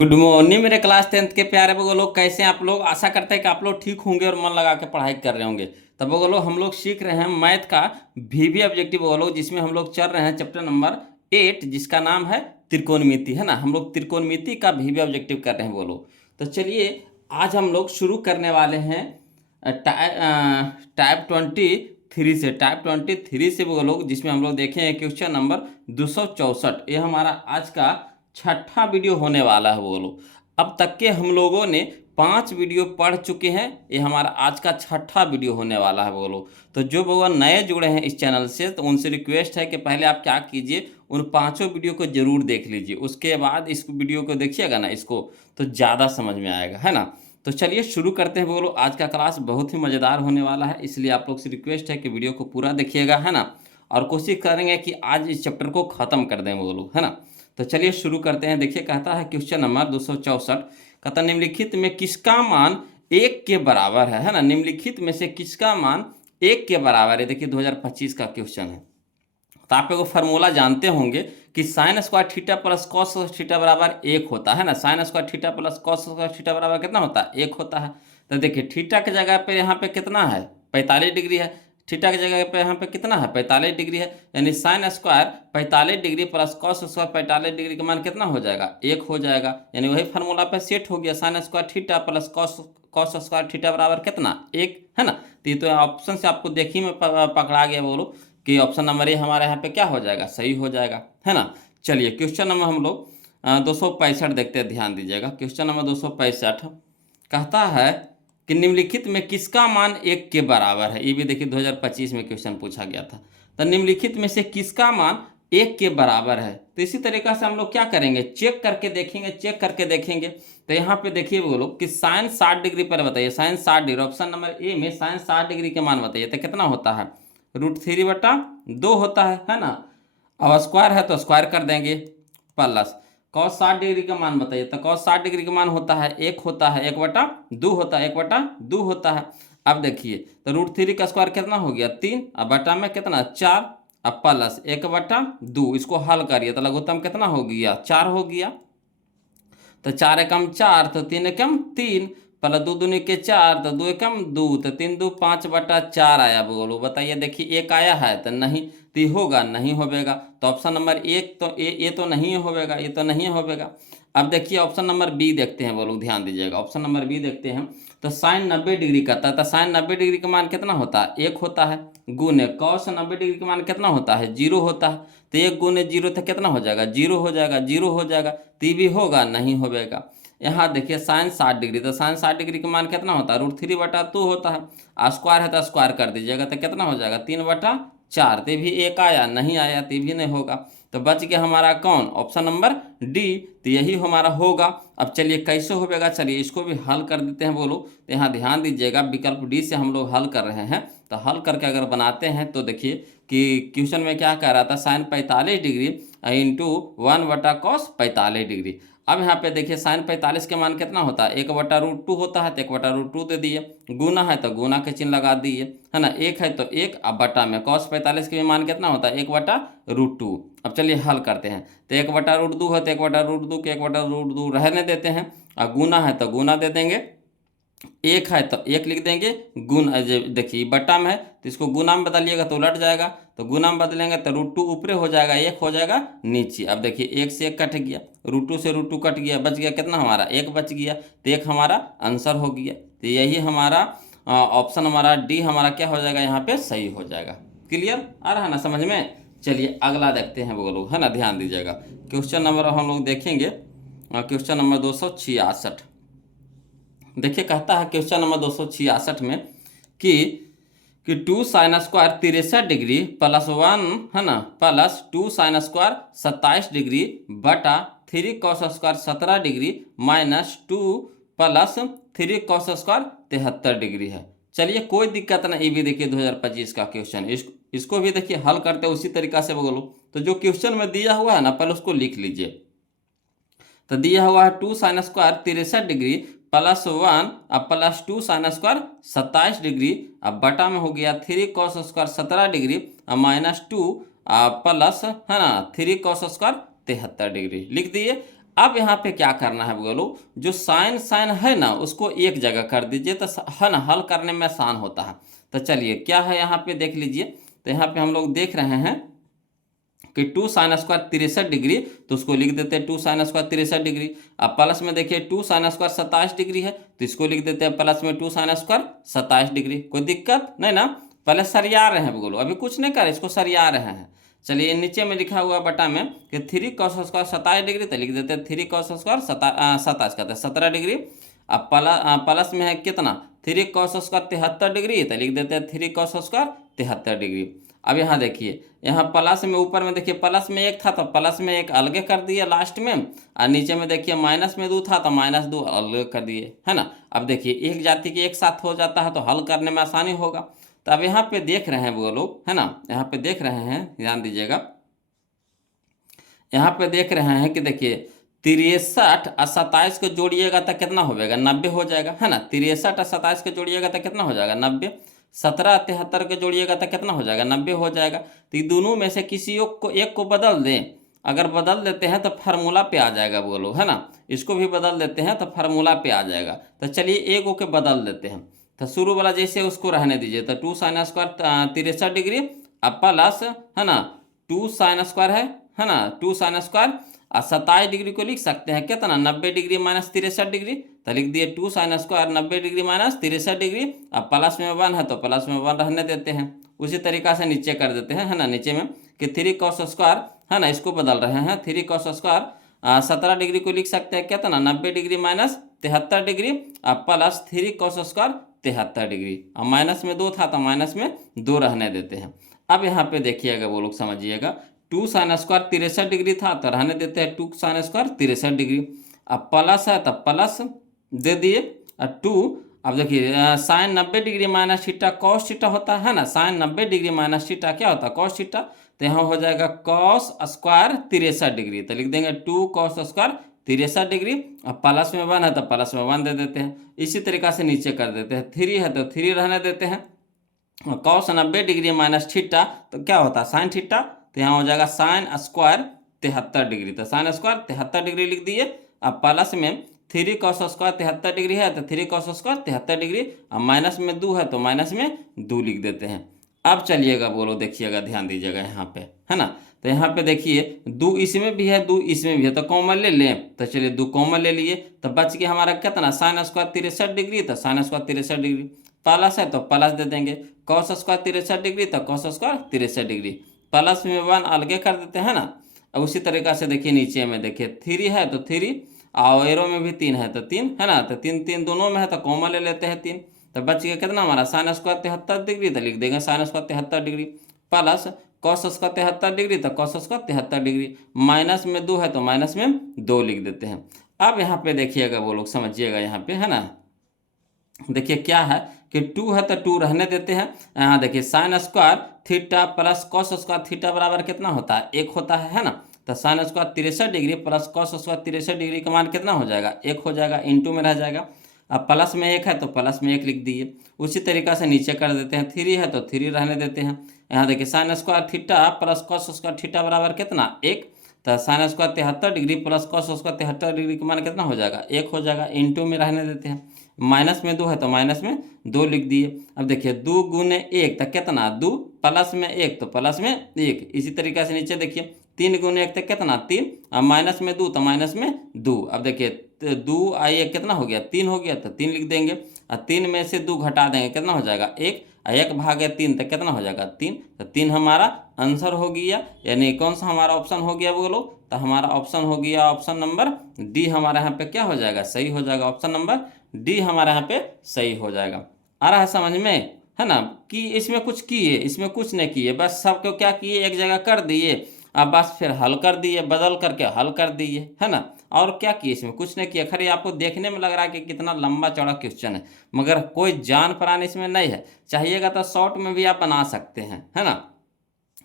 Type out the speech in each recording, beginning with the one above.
Good morning मेरे class 10th के प्यारे बगो लोग, कैसे हैं आप लोग। आशा करते हैं कि आप लोग ठीक होंगे और मन लगा के पढ़ाई कर रहे होंगे। तब बगो लोग हम लोग सीख रहे हैं मैथ का वीवी ऑब्जेक्टिव बगो लोग, जिसमें हम लोग चल रहे हैं चैप्टर नंबर 8, जिसका नाम है त्रिकोणमिति, है ना। हम लोग त्रिकोणमिति का वीवी ऑब्जेक्टिव कर रहे हैं बोलो। तो चलिए आज हम लोग शुरू करने वाले हैं टाइप 23 से। टाइप 23 से वो लोग, जिसमें हम लोग देखें क्वेश्चन नंबर 264। ये हमारा आज का छठा वीडियो होने वाला है वो लोग। अब तक के हम लोगों ने 5 वीडियो पढ़ चुके हैं, ये हमारा आज का छठा वीडियो होने वाला है वो लोग। तो जो भगवान नए जुड़े हैं इस चैनल से, तो उनसे रिक्वेस्ट है कि पहले आप क्या कीजिए, उन 5 वीडियो को जरूर देख लीजिए, उसके बाद इस वीडियो को देखिएगा ना, इसको तो ज़्यादा समझ में आएगा, है ना। तो चलिए शुरू करते हैं बोलो। आज का क्लास बहुत ही मज़ेदार होने वाला है, इसलिए आप लोग से रिक्वेस्ट है कि वीडियो को पूरा देखिएगा, है ना। और कोशिश करेंगे कि आज इस चैप्टर को ख़त्म कर दें बोलो, है ना। तो चलिए शुरू करते हैं। देखिए कहता है क्वेश्चन नंबर 264, कहता निम्नलिखित में किसका मान 1 के बराबर है ना। निम्नलिखित में से किसका मान 1 के बराबर है। देखिए 2025 का क्वेश्चन है। तो आप एगो फार्मूला जानते होंगे कि sign square theta plus cos theta बराबर 1 होता है ना। Sign square theta plus cos square theta बराबर कितना होता है, 1 होता है। तो देखिए थीटा की जगह पे यहाँ पे कितना है, 45 डिग्री है। थीटा की जगह पे यहाँ पे कितना है, 45 डिग्री है। यानी sine square 45 degree plus cos square 45 degree का मान कितना हो जाएगा, 1 हो जाएगा। यानी वही फार्मूला पे सेट हो गया, sign square theta plus cos square theta बराबर कितना, 1, है ना। तो ये तो ऑप्शन से आपको देखी में पकड़ा गया बोलो कि ऑप्शन नंबर ए हमारे यहाँ पे क्या हो जाएगा, सही हो जाएगा, है ना। चलिए क्वेश्चन नंबर हम लोग 265 देखते हैं, ध्यान दीजिएगा। क्वेश्चन नंबर 265 कहता है कि निम्नलिखित में किसका मान 1 के बराबर है। ये भी देखिए 2025 में क्वेश्चन पूछा गया था। तो निम्नलिखित में से किसका मान 1 के बराबर है। तो इसी तरीका से हम लोग क्या करेंगे, चेक करके देखेंगे। तो यहाँ पे देखिए वो लोग कि साइन 60 डिग्री पर बताइए, sine 60 degree, option number A में साइन 60 डिग्री के मान बताइए। तो कितना होता है, √3/2 होता है ना। अब स्क्वायर है तो स्क्वायर कर देंगे, प्लस कॉस 60 डिग्री का मान बताइए। तो कॉस 60 डिग्री का मान होता है 1 होता है, 1/2 होता है, 1/2 होता है। अब देखिए तो √3 का स्क्वायर कितना हो गया, 3, अब बटा में कितना 4, अब प्लस 1/2, इसको हल करिए तो लघुत्तम कितना हो गया, 4 हो गया। तो 4 एकम 4, तो 3 एकम 3, प्लस 2 दूनी के 4, तो 2 एकम 2, तो 3 2 5/4 आया बोलो। बताइए देखिए 1 आया है तो नहीं, तो ये होगा नहीं होगा। तो ऑप्शन नंबर 1 तो ये तो नहीं होगा, ये तो नहीं होगा। अब देखिए ऑप्शन नंबर बी देखते हैं बोलो, ध्यान दीजिएगा। ऑप्शन नंबर बी देखते हैं तो साइन 90 डिग्री का था। तो साइन 90 डिग्री का मान कितना होता है, 1 होता है। गुने कॉस 90 डिग्री का मान कितना होता है, 0 होता है। तो 1 गुने 0 तो कितना हो जाएगा, 0 हो जाएगा, 0 हो जाएगा। तो ये भी होगा नहीं होगा। यहाँ देखिए साइन 60 डिग्री, तो साइन 60 डिग्री का मान कितना होता है, √3/2 होता है। स्क्वायर है तो स्क्वायर कर दीजिएगा, तो कितना हो जाएगा, 3/4। तो भी 1 आया, नहीं आया तो भी नहीं होगा। तो बच गया हमारा कौन, ऑप्शन नंबर डी। तो यही हमारा होगा। अब चलिए कैसे होगा, चलिए इसको भी हल कर देते हैं बोलो। तो यहाँ ध्यान दीजिएगा, विकल्प डी से हम लोग हल कर रहे हैं। तो हल करके अगर बनाते हैं तो देखिए कि क्वेश्चन में क्या कह रहा था, sign 45 degree into 1/cos 45 degree. अब यहाँ पे देखिए साइन 45 के मान कितना होता है, 1/√2 होता है। तो 1/√2 दे दिए, गुना है तो गुना के चिन्ह लगा दिए, है ना। 1 है तो 1, अब बटा में cos 45 के मान कितना होता है, 1/√2। अब चलिए हल करते हैं। तो 1/√2 है तो 1/√2 के 1/√2 रहने देते हैं, और गुना है तो गुना दे देंगे, 1 है तो 1 लिख देंगे। गुण देखिए बट्टा में है तो इसको गुना में बदलिएगा तो उलट जाएगा। तो गुना में बदलेंगे तो √2 ऊपर हो जाएगा, 1 हो जाएगा नीचे। अब देखिए 1 से 1 कट गया, √2 से √2 कट गया, बच गया कितना हमारा, 1 बच गया। तो 1 हमारा आंसर हो गया। तो यही हमारा ऑप्शन हमारा डी हमारा क्या हो जाएगा, यहाँ पे सही हो जाएगा। क्लियर आ रहा है ना समझ में। चलिए अगला देखते हैं वो लोग, है ना। ध्यान दीजिएगा क्वेश्चन नंबर हम लोग देखेंगे, क्वेश्चन नंबर 266। देखिए कहता है क्वेश्चन नंबर 266 में कि 2 साइन स्क्वायर 63 डिग्री प्लस 1, है ना, प्लस 2 साइन स्क्वायर 27 डिग्री बटा 3 cos square 17 degree minus 2 plus 3 cos square 73 degree है। चलिए कोई दिक्कत नहीं। ये भी देखिए 2025 का क्वेश्चन, इसको भी देखिए हल करते उसी तरीका से बोलो। तो जो क्वेश्चन में दिया हुआ है ना, पहले उसको लिख लीजिए। तो दिया हुआ है 2 साइन स्क्वायर 63 डिग्री प्लस 1, अब प्लस 2 साइन स्क्वायर 27 डिग्री, अब बटा में हो गया 3 कॉस स्क्वायर 17 डिग्री, अब माइनस 2 प्लस, है ना, 3 कॉस स्क्वायर 73 डिग्री लिख दिए। अब यहाँ पे क्या करना है बोलो, जो साइन साइन है ना उसको एक जगह कर दीजिए, तो है ना हल करने में आसान होता है। तो चलिए क्या है यहाँ पे देख लीजिए। तो यहाँ पे हम लोग देख रहे हैं कि 2 साइन स्क्वायर 63 डिग्री, तो उसको लिख देते हैं 2 साइन स्क्वायर 63 डिग्री। अब प्लस में देखिए 2 साइन स्क्वायर 27 डिग्री है, तो इसको लिख देते हैं प्लस में 2 साइन स्क्वायर 27 डिग्री। कोई दिक्कत नहीं ना, पहले सरिया रहे हैं बोलो, अभी कुछ नहीं कर इसको सरिया रहे हैं। चलिए नीचे में लिखा हुआ बटा में कि 3 कॉस स्क्वायर 27 डिग्री, तो लिख देते हैं 3 कॉस स्क्वायर 27 कहते हैं 17 डिग्री। अब प्लस में है कितना 3 कॉस स्क्वायर 73 डिग्री, तो लिख देते हैं 3 कॉस स्क्वायर 73 डिग्री। अब यहाँ देखिए, यहाँ प्लस में ऊपर में देखिए प्लस में 1 था तो प्लस में 1 अलग कर दिए लास्ट में, और नीचे में देखिए माइनस में 2 था तो -2 अलग कर दिए, है ना। अब देखिए एक जाति के एक साथ हो जाता है तो हल करने में आसानी होगा। तो अब यहाँ पे देख रहे हैं वो लोग, है ना, यहाँ पे देख रहे हैं, ध्यान दीजिएगा, यहाँ पे देख रहे हैं कि देखिए 63 और 27 को जोड़िएगा तो कितना हो जाएगा 90 हो जाएगा, है ना। 63 और 27 को जोड़िएगा तो कितना हो जाएगा 90। 17 73 को जोड़िएगा तो कितना हो जाएगा 90 हो जाएगा। तो ये दोनों में से किसी एक को बदल दें, अगर बदल देते हैं तो फार्मूला पे आ जाएगा बोलो, है ना। इसको भी बदल देते हैं तो फार्मूला पे आ जाएगा। तो चलिए एक के बदल देते हैं। तो शुरू वाला जैसे उसको रहने दीजिए, तो 2 साइन स्क्वायर 63 डिग्री अब प्लस, है ना, 2 साइन स्क्वायर है ना, 2 साइन स्क्वायर और 27 डिग्री को लिख सकते हैं कितना 90 डिग्री माइनस 63 डिग्री, तो लिख दिए 2 sine square 90 degree minus 63 degree. अब प्लस में 1 है तो प्लस में 1 रहने देते हैं। उसी तरीका से नीचे कर देते हैं, है ना, नीचे में कि 3 कॉस स्क्वायर, है ना, इसको बदल रहे हैं 3 कॉस स्क्वायर 17 डिग्री को लिख सकते हैं कितना 90 डिग्री माइनस 73 डिग्री, अब प्लस 3 कॉस स्क्वायर 73 डिग्री। अब माइनस में 2 था तो माइनस में 2 रहने देते हैं। अब यहाँ पे देखिएगा वो लोग समझिएगा, 2 साइन स्क्वायर 63 डिग्री था तो रहने देते हैं 2 साइन स्क्वायर 63 डिग्री। अब प्लस है तो प्लस दे दिए और 2, अब देखिए sine 90 degree minus theta cos theta होता है ना, साइन 90 डिग्री माइनस थीटा क्या होता है कॉस थीटा, तो यहाँ हो जाएगा कॉस स्क्वायर 63 डिग्री, तो लिख देंगे 2 कॉस स्क्वायर 63 डिग्री। अब प्लस में 1 है तो प्लस में 1 दे देते हैं। इसी तरीका से नीचे कर देते हैं, 3 है तो 3 रहने देते हैं। कॉस 90 डिग्री माइनस थीटा तो क्या होता है साइन थीटा, तो यहाँ हो जाएगा साइन स्क्वायर 73 डिग्री, तो साइन स्क्वायर 73 डिग्री लिख दिए। अब प्लस में 3 कॉस स्क्वायर 73 डिग्री है तो 3 कॉस स्क्वायर 73 डिग्री, अब माइनस में 2 है तो माइनस में 2 लिख देते हैं। अब चलिएगा बोलो, देखिएगा ध्यान दीजिएगा यहाँ पे, है ना। तो यहाँ पे देखिए 2 इसमें भी है 2 इसमें भी है, तो कॉमन ले लें, तो चलिए 2 कॉमन ले लिए, तो बच गया हमारा कितना साइन स्क्वायर 63 डिग्री, तो साइन स्क्वायर 63 डिग्री, प्लस है तो प्लस दे देंगे, कॉस स्क्वायर 63 डिग्री तो कॉस स्क्वायर 63 डिग्री, प्लस में 1 अलगे कर देते हैं ना। अब उसी तरीका से देखिए नीचे में देखिए 3 है तो 3 और एरो में भी 3 है तो 3, है ना, तो 3 3 दोनों में है तो कॉमन ले लेते हैं 3, तो बच गया कितना हमारा साइन स्क्वायर 73 डिग्री, तो लिख देंगे sine square 73 degree, plus cos square 73 degree तो कॉस स्क्वायर 73 डिग्री, माइनस में 2 है तो माइनस में 2 लिख देते हैं। अब यहाँ पे देखिएगा वो लोग समझिएगा यहाँ पे, है ना, देखिए क्या है कि 2 है तो 2 रहने देते हैं। यहाँ देखिए sine square theta plus cos square theta बराबर कितना होता है 1 होता है ना, तो sign square 63 degree plus cos square 63 degree का मान कितना हो जाएगा 1 हो जाएगा, इंटू में रह जाएगा। अब प्लस में 1 है तो प्लस में 1 लिख दिए। उसी तरीका से नीचे कर देते हैं, 3 है तो 3 रहने देते हैं। यहाँ देखिए sine square theta plus cos square theta बराबर कितना 1, तो sine square 73 degree plus cos square 73 degree का मान कितना हो जाएगा 1 हो जाएगा, इंटू में रहने देते हैं। माइनस में 2 है तो माइनस में 2 लिख दिए। अब देखिए 2 गुने 1 तो कितना 2, प्लस में 1 तो प्लस में 1। इसी तरीके से नीचे देखिए 3 गुने 1 तो कितना 3, अब माइनस में 2 तो माइनस में 2। अब देखिए 2 और 1 कितना हो गया 3 हो गया, तो 3 लिख देंगे और 3 में से 2 घटा देंगे कितना हो जाएगा 1, और 1 भागे 3 तो कितना हो जाएगा 3, तो 3 हमारा आंसर हो गया। यानी कौन सा हमारा ऑप्शन हो गया बोलो, तो हमारा ऑप्शन हो गया ऑप्शन नंबर डी, हमारा यहाँ पे क्या हो जाएगा सही हो जाएगा, ऑप्शन नंबर डी हमारे यहाँ पे सही हो जाएगा। आ रहा है समझ में, है ना, कि इसमें कुछ किए इसमें कुछ नहीं किए, बस सबको क्या किए एक जगह कर दिए, अब बस फिर हल कर दिए, बदल करके हल कर दिए, है ना, और क्या किए इसमें कुछ नहीं किया। खैर आपको देखने में लग रहा है कि कितना लंबा चौड़ा क्वेश्चन है, मगर कोई जान परान इसमें नहीं है। चाहिएगा तो शॉर्ट में भी आप बना सकते हैं, है ना,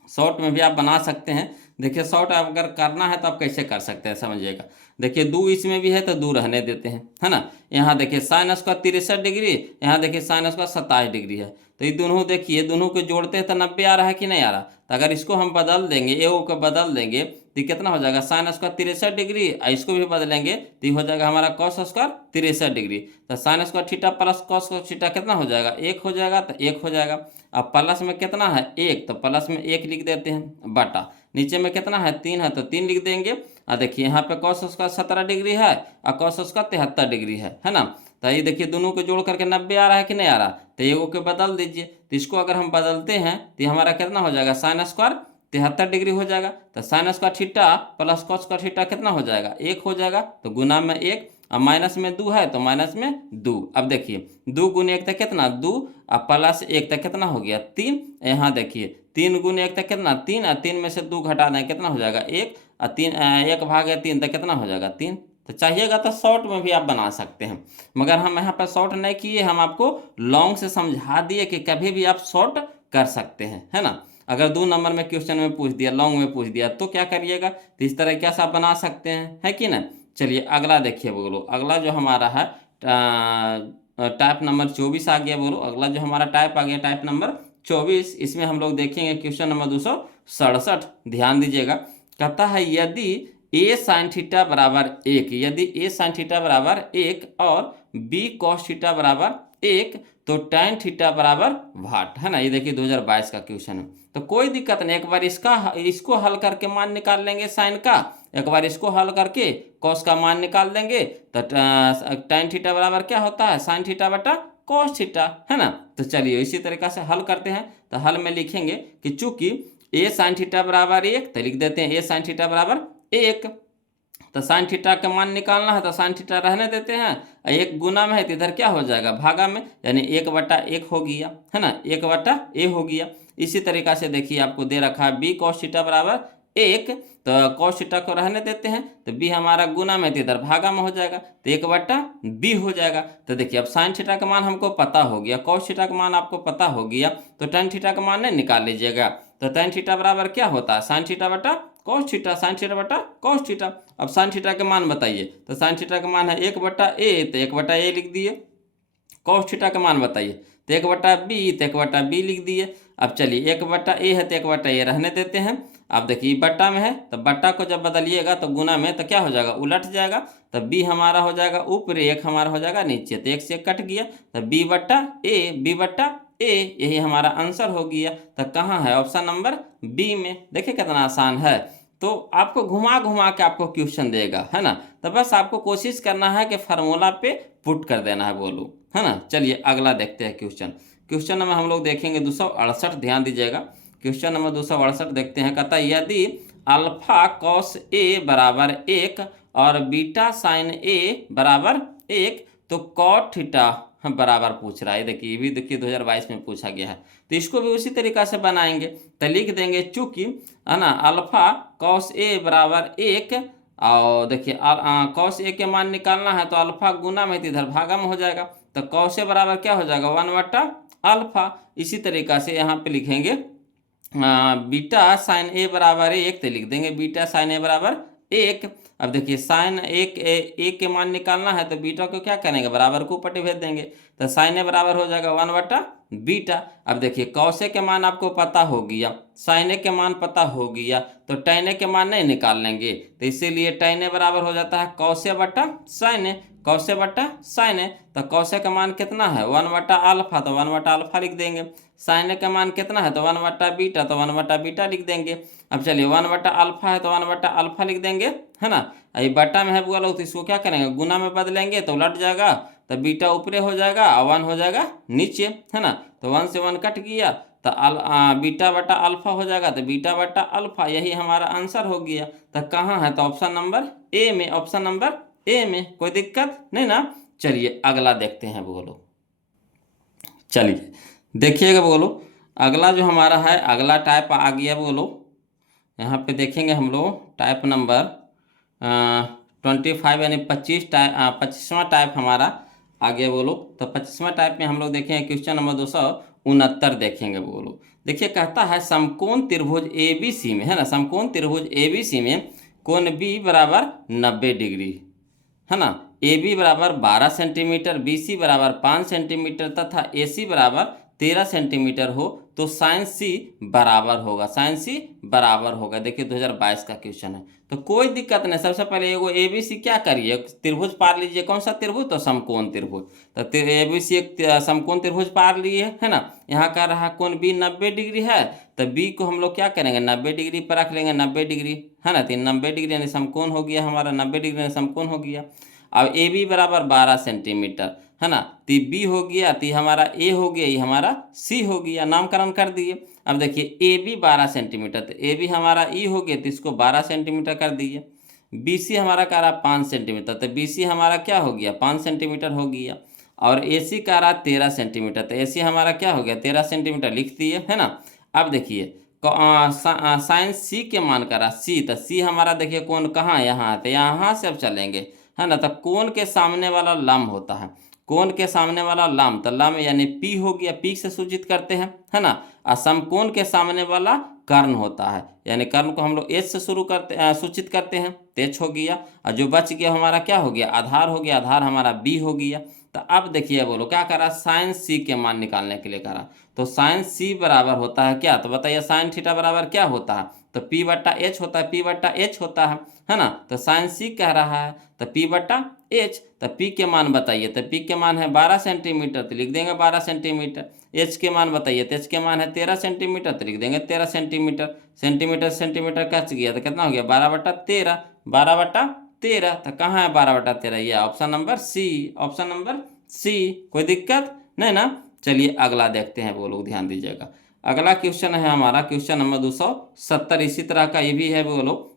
शॉर्ट में भी आप बना सकते हैं। देखिए शॉर्ट अगर करना है तो आप कैसे कर सकते हैं समझिएगा। देखिए 2 इसमें भी है तो 2 रहने देते हैं, है ना। यहाँ देखिए साइन स्क्वायर 63 डिग्री, यहाँ देखिए साइन स्क्वायर 27 डिग्री है। तो ये दोनों देखिए, दोनों को जोड़ते हैं तो 90 आ रहा है कि नहीं आ रहा। तो अगर इसको हम बदल देंगे, ए ओ को बदल देंगे तो कितना हो जाएगा, साइन स्क्वायर 63 डिग्री, और इसको भी बदलेंगे तो ये हो जाएगा हमारा कॉस स्क्वायर 63 डिग्री। तो sign square theta plus cos theta कितना हो जाएगा, 1 हो जाएगा, तो 1 हो जाएगा। अब प्लस में कितना है 1, तो प्लस में 1 लिख देते हैं, बटा नीचे में कितना है 3 है तो 3 लिख देंगे। और देखिए यहाँ पे कॉस स्क्वायर 17 डिग्री है और कॉस स्क्वायर 73 डिग्री है ना। तो ये देखिए दोनों को जोड़ करके 90 आ रहा है कि नहीं आ रहा। तो ये को बदल दीजिए, तो इसको अगर हम बदलते हैं तो हमारा कितना हो जाएगा, साइन स्क्वायर 73 डिग्री हो जाएगा। तो sign square theta plus cos square theta कितना हो जाएगा, 1 हो जाएगा। तो गुना में 1, अब माइनस में 2 है तो माइनस में 2। अब देखिए 2 गुने 1 तक कितना 2, अब प्लस 1 तक कितना हो गया 3। यहाँ देखिए 3 गुने 1 तक कितना 3, और 3 में से 2 घटा दें कितना हो जाएगा 1, और 3 1 भागे 3 तक कितना हो जाएगा 3। तो चाहिएगा तो शॉर्ट में भी आप बना सकते हैं, मगर हम यहाँ पर शॉर्ट नहीं किए, हम आपको लॉन्ग से समझा दिए कि कभी भी आप शॉर्ट कर सकते हैं, है ना। अगर 2 नंबर में क्वेश्चन में पूछ दिया, लॉन्ग में पूछ दिया तो क्या करिएगा, तो इस तरह कैसा आप बना सकते हैं, है कि ना। चलिए अगला देखिए बोलो, अगला जो हमारा है टाइप नंबर 24 आ गया बोलो। अगला जो हमारा टाइप आ गया टाइप नंबर 24, इसमें हम लोग देखेंगे क्वेश्चन नंबर 267। ध्यान दीजिएगा, कहता है यदि ए साइन थीटा बराबर 1, यदि ए साइन थीटा बराबर 1 और बी कॉस थीटा बराबर 1 तो tan थीटा बराबर वाट, है ना। ये देखिए 2022 का क्वेश्चन है। तो कोई दिक्कत नहीं, एक बार इसको हल करके मान निकाल लेंगे साइन का, एक बार इसको हल करके कॉस का मान निकाल देंगे। तो tan थीटा बराबर क्या होता है, साइन थीटा बटा कॉस थीटा, है ना। तो चलिए इसी तरीका से हल करते हैं। तो हल में लिखेंगे कि चूंकि ए साइन थीटा बराबर 1, तो लिख देते हैं ए साइन थीटा बराबर 1। तो साइन थीटा का मान निकालना है तो साइन थीटा रहने देते हैं, 1 गुना में है तो इधर क्या हो जाएगा भागा में, यानी 1/1 हो गया, है ना, 1/a हो गया। इसी तरीका से देखिए आपको दे रखा है बी कॉस थीटा बराबर 1, तो कॉस थीटा को रहने देते हैं, तो बी हमारा गुना में तो इधर भागा में हो जाएगा, तो 1/b हो जाएगा। तो देखिए अब साइन थीटा का मान हमको पता हो गया, कॉस थीटा का मान आपको पता हो गया, तो tan थीटा का मान नहीं निकाल लीजिएगा। तो tan थीटा बराबर क्या होता है, साइन थीटा बटा कॉस थीटा, साइन थीटा बटा कॉस थीटा। अब साइन थीटा का मान बताइए, तो साइन थीटा का मान है 1/a, तो 1/a लिख दिए। कॉस थीटा का मान बताइए, तो 1/b, तो 1/b लिख दिए। अब चलिए 1/a है तो 1/a रहने देते हैं। अब देखिए बट्टा में है तो बट्टा को जब बदलिएगा तो गुना में तो क्या हो जाएगा, उलट जाएगा। तो b हमारा हो जाएगा ऊपर, 1 हमारा हो जाएगा नीचे, तो 1 से 1 कट गया, तो b/a यही हमारा आंसर हो गया। तो कहाँ है, ऑप्शन नंबर बी में। देखिए कितना आसान है। तो आपको घुमा घुमा के आपको क्वेश्चन देगा, है ना। तो बस आपको कोशिश करना है कि फार्मूला पे पुट कर देना है बोलो, है ना। चलिए अगला देखते हैं क्वेश्चन। क्वेश्चन नंबर हम लोग देखेंगे 268। ध्यान दीजिएगा, क्वेश्चन नंबर 268 देखते हैं। कहता है यदि अल्फा कॉस ए बराबर 1 और बीटा साइन ए बराबर 1 तो कॉट थीटा बराबर पूछ रहा है। देखिए ये भी देखिए 2022 में पूछा गया है। तो इसको भी उसी तरीका से बनाएंगे, तो लिख देंगे चूंकि, है ना, अल्फा कॉस ए बराबर 1, और देखिए कॉस ए के मान निकालना है तो अल्फा गुना में इधर भागा में हो जाएगा, तो कॉस ए बराबर क्या हो जाएगा 1/अल्फा। इसी तरीका से यहाँ पे लिखेंगे बीटा साइन ए बराबर 1, तो लिख देंगे बीटा साइन ए बराबर 1। अब देखिए साइन ए के मान निकालना है तो बीटा को क्या करेंगे, बराबर को ऊपर भेज देंगे, तो साइन ए बराबर हो जाएगा 1/बीटा। अब देखिए कॉस ए के मान आपको पता हो गया, साइन ए के मान पता हो गया, तो tan ए के मान नहीं निकाल लेंगे, तो इसीलिए tan ए बराबर हो जाता है कॉस ए बटा साइन ए, कॉस ए बटा साइन ए। तो कॉस ए का मान कितना है 1/अल्फा, तो 1/अल्फा लिख देंगे। साइन ए का मान कितना है तो 1/बीटा, तो 1/बीटा लिख देंगे। अब चलिए 1/अल्फा है तो 1/अल्फा लिख देंगे, है ना। ये बटा में है बोला तो इसको क्या करेंगे गुना में बदलेंगे तो उलट जाएगा, तो बीटा ऊपरे हो जाएगा और 1 हो जाएगा नीचे, है ना। तो 1 से 1 कट गया, तो बीटा बटा अल्फा हो जाएगा, तो बीटा बटा अल्फा यही हमारा आंसर हो गया। तो कहाँ है, तो ऑप्शन नंबर ए में, ऑप्शन नंबर ए में। कोई दिक्कत नहीं ना। चलिए अगला देखते हैं बोलो। चलिए देखिएगा बोलो, अगला जो हमारा है अगला टाइप आ गया बोलो। यहाँ पे देखेंगे हम लोग टाइप नंबर 25 यानी 25वां टाइप हमारा आ गया बोलो। तो 25वां टाइप में हम लोग देखेंगे क्वेश्चन नंबर 269 देखेंगे बोलो। देखिए कहता है समकोण त्रिभुज ABC में, है ना, समकोण त्रिभुज ABC में कोण बी बराबर 90 डिग्री, है ना। ए बी बराबर 12 सेंटीमीटर, बी सी बराबर 5 सेंटीमीटर तथा ए सी बराबर 13 सेंटीमीटर हो तो साइन सी बराबर होगा, साइन सी बराबर होगा। देखिए 2022 का क्वेश्चन है, तो कोई दिक्कत नहीं। सबसे पहले एगो ए बी सी क्या करिए, त्रिभुज पार लीजिए। कौन सा त्रिभुज, तो समकोण त्रिभुज। तो ए बी सी एक समकोण त्रिभुज पार लिए है ना। यहाँ का रहा कोण बी 90 डिग्री है, तो बी को हम लोग क्या करेंगे 90 डिग्री पर रख लेंगे, 90 डिग्री है ना। तो 90 डिग्री यानी समकोण हो गया हमारा, 90 डिग्री यानी समकोण हो गया। अब ए बी बराबर 12 सेंटीमीटर है ना, तो बी हो गया, तो हमारा ए हो गया, ये हमारा सी हो गया, नामकरण कर दिए। अब देखिए ए बी 12 सेंटीमीटर, तो ए बी हमारा ई हो गया, तो इसको 12 सेंटीमीटर कर दिए। बी सी हमारा कह रहा 5 सेंटीमीटर, तो बी सी हमारा क्या हो गया 5 सेंटीमीटर हो गया। और ए सी कह रहा 13 सेंटीमीटर, तो ए सी हमारा क्या हो गया 13 सेंटीमीटर लिख दिए, है ना। अब देखिए साइन सी के मान करा सी, तो सी हमारा देखिए कोण कहाँ यहाँ है, तो यहाँ से अब चलेंगे, है ना। तो कोण के सामने वाला लंब होता है, कोण के सामने वाला लंब, तो लंब यानी पी हो गया, पी से सूचित करते हैं, है ना। और समकोण के सामने वाला कर्ण होता है, यानी कर्ण को हम लोग एच से शुरू करते सूचित करते हैं, तो एच हो गया। और जो बच गया हमारा क्या हो गया आधार हो गया, आधार हमारा बी हो गया। तो अब देखिए बोलो क्या करा, साइन सी के मान निकालने के लिए करा, तो साइन सी बराबर होता है क्या, तो बताइए साइन थीटा बराबर क्या होता है, तो पी बट्टा एच होता है, पी बट्टा एच होता है ना। तो साइन सी कह रहा है तो पी बट्टा एच, तो पी के मान बताइए, तो पी के मान है 12 सेंटीमीटर, तो लिख देंगे 12 सेंटीमीटर। एच के मान बताइए, तो एच के मान है 13 सेंटीमीटर, तो लिख देंगे 13 सेंटीमीटर। सेंटीमीटर सेंटीमीटर कच गया, तो कितना हो गया 12/13, 12/13, तो कहाँ है 12/13, ये option number C, option number C. कोई दिक्कत नहीं ना। चलिए अगला देखते हैं, वो लोग ध्यान दीजिएगा। अगला क्वेश्चन है हमारा क्वेश्चन नंबर 270, इसी तरह का ये भी है वो लोग।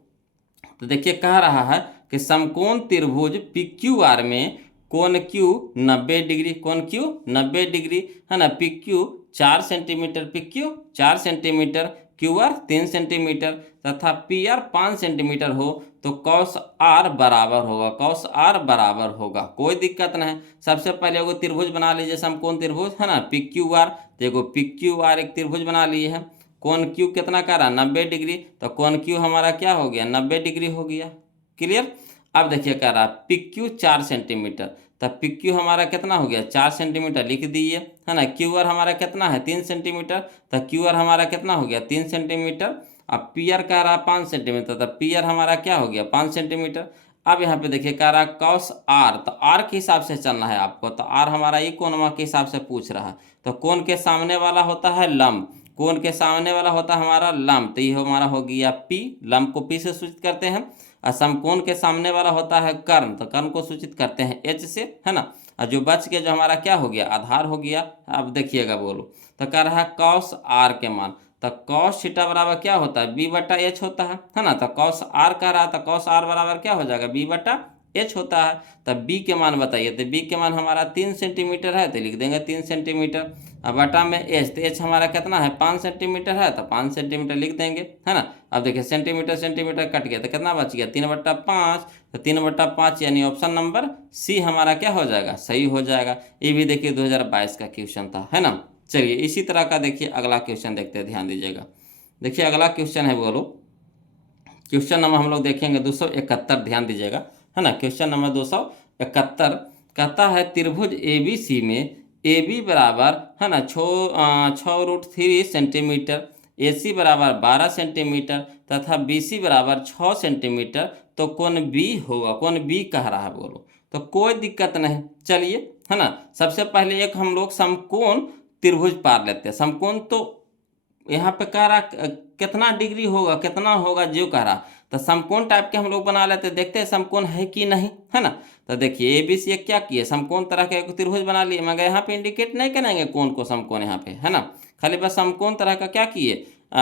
तो देखिए कह रहा है कि समकोण त्रिभुज पी क्यू आर में कोण क्यू 90 डिग्री, कोण क्यू 90 डिग्री, है ना। P Q 4 centimetre, P Q 4 centimetre, Q R 3 centimetre तथा पी आर 5 सेंटीमीटर हो तो कॉस आर बराबर होगा, कॉस आर बराबर होगा। कोई दिक्कत नहीं। सबसे पहले एगो त्रिभुज बना लीजिए, समकोण त्रिभुज, है ना। पी क्यू आर, तो एगो पी क्यू आर एक त्रिभुज बना लिए है। कोण क्यू कितना कर रहा 90 डिग्री, तो कोण क्यू हमारा क्या हो गया 90 डिग्री हो गया। क्लियर। अब देखिए कह रहा पी क्यू 4 सेंटीमीटर, तब पी क्यू हमारा कितना हो गया 4 सेंटीमीटर लिख दिए, है ना। क्यू आर हमारा कितना है 3 सेंटीमीटर, तो क्यू आर हमारा कितना हो गया 3 सेंटीमीटर। अब पी आर कह रहा 5 सेंटीमीटर, तो पी आर हमारा क्या हो गया 5 सेंटीमीटर। अब यहाँ पे देखिए कह रहा कॉस आर, तो आर के हिसाब से चलना है आपको, तो आर हमारा ये कोण के हिसाब से पूछ रहा है। तो कोण के सामने वाला होता है लंब, कोण के सामने वाला होता है हमारा लंब, तो ये हमारा हो गया पी, लंब को पी से सूचित करते हैं। और समकोण के सामने वाला होता है कर्ण, तो कर्ण को सूचित करते हैं एच से, है ना। और जो बच गया जो हमारा क्या हो गया आधार हो गया। अब देखिएगा बोलो, तो कह रहा है कॉस आर के मान, तो कॉस थीटा बराबर क्या होता है बी बट्टा एच होता है ना। तो कॉस आर कह रहा था, कॉस आर बराबर क्या हो जाएगा बी बट्टा एच होता है। तब बी के मान बताइए, तो बी के मान हमारा 3 सेंटीमीटर है, तो लिख देंगे 3 सेंटीमीटर। अब बटा में एच, तो एच हमारा कितना है 5 सेंटीमीटर है, तो 5 सेंटीमीटर लिख देंगे, है ना। अब देखिए सेंटीमीटर सेंटीमीटर कट गया, तो कितना बच गया 3/5, तो 3/5 यानी ऑप्शन नंबर सी हमारा क्या हो जाएगा सही हो जाएगा। ये भी देखिए 2022 का क्वेश्चन था, है ना। चलिए इसी तरह का देखिए अगला क्वेश्चन देखते हैं, ध्यान दीजिएगा। देखिए अगला क्वेश्चन है बोलो, क्वेश्चन नंबर हम लोग देखेंगे 271, ध्यान दीजिएगा, है ना। क्वेश्चन नंबर 271 कहता है त्रिभुज ए बी सी में ए बी बराबर, है ना 6√3 सेंटीमीटर, ए सी बराबर 12 सेंटीमीटर तथा बी सी बराबर 6 सेंटीमीटर, तो कोण बी होगा, कोण बी कह रहा है बोलो। तो कोई दिक्कत नहीं, चलिए, है ना। सबसे पहले एक हम लोग समकोण त्रिभुज पार लेते हैं। समकोण तो यहाँ पे कह रहा कितना डिग्री होगा, कितना होगा जो कह रहा, तो समकोण टाइप के हम लोग बना लेते, देखते हैं समकोण है कि नहीं, है ना। तो देखिए ए बी सी क्या किए समकोण तरह के त्रिभुज बना लिए, मगर यहाँ पे इंडिकेट नहीं करेंगे कोण को समकोण यहाँ पे, है ना। खाली बस समकोण तरह का क्या किए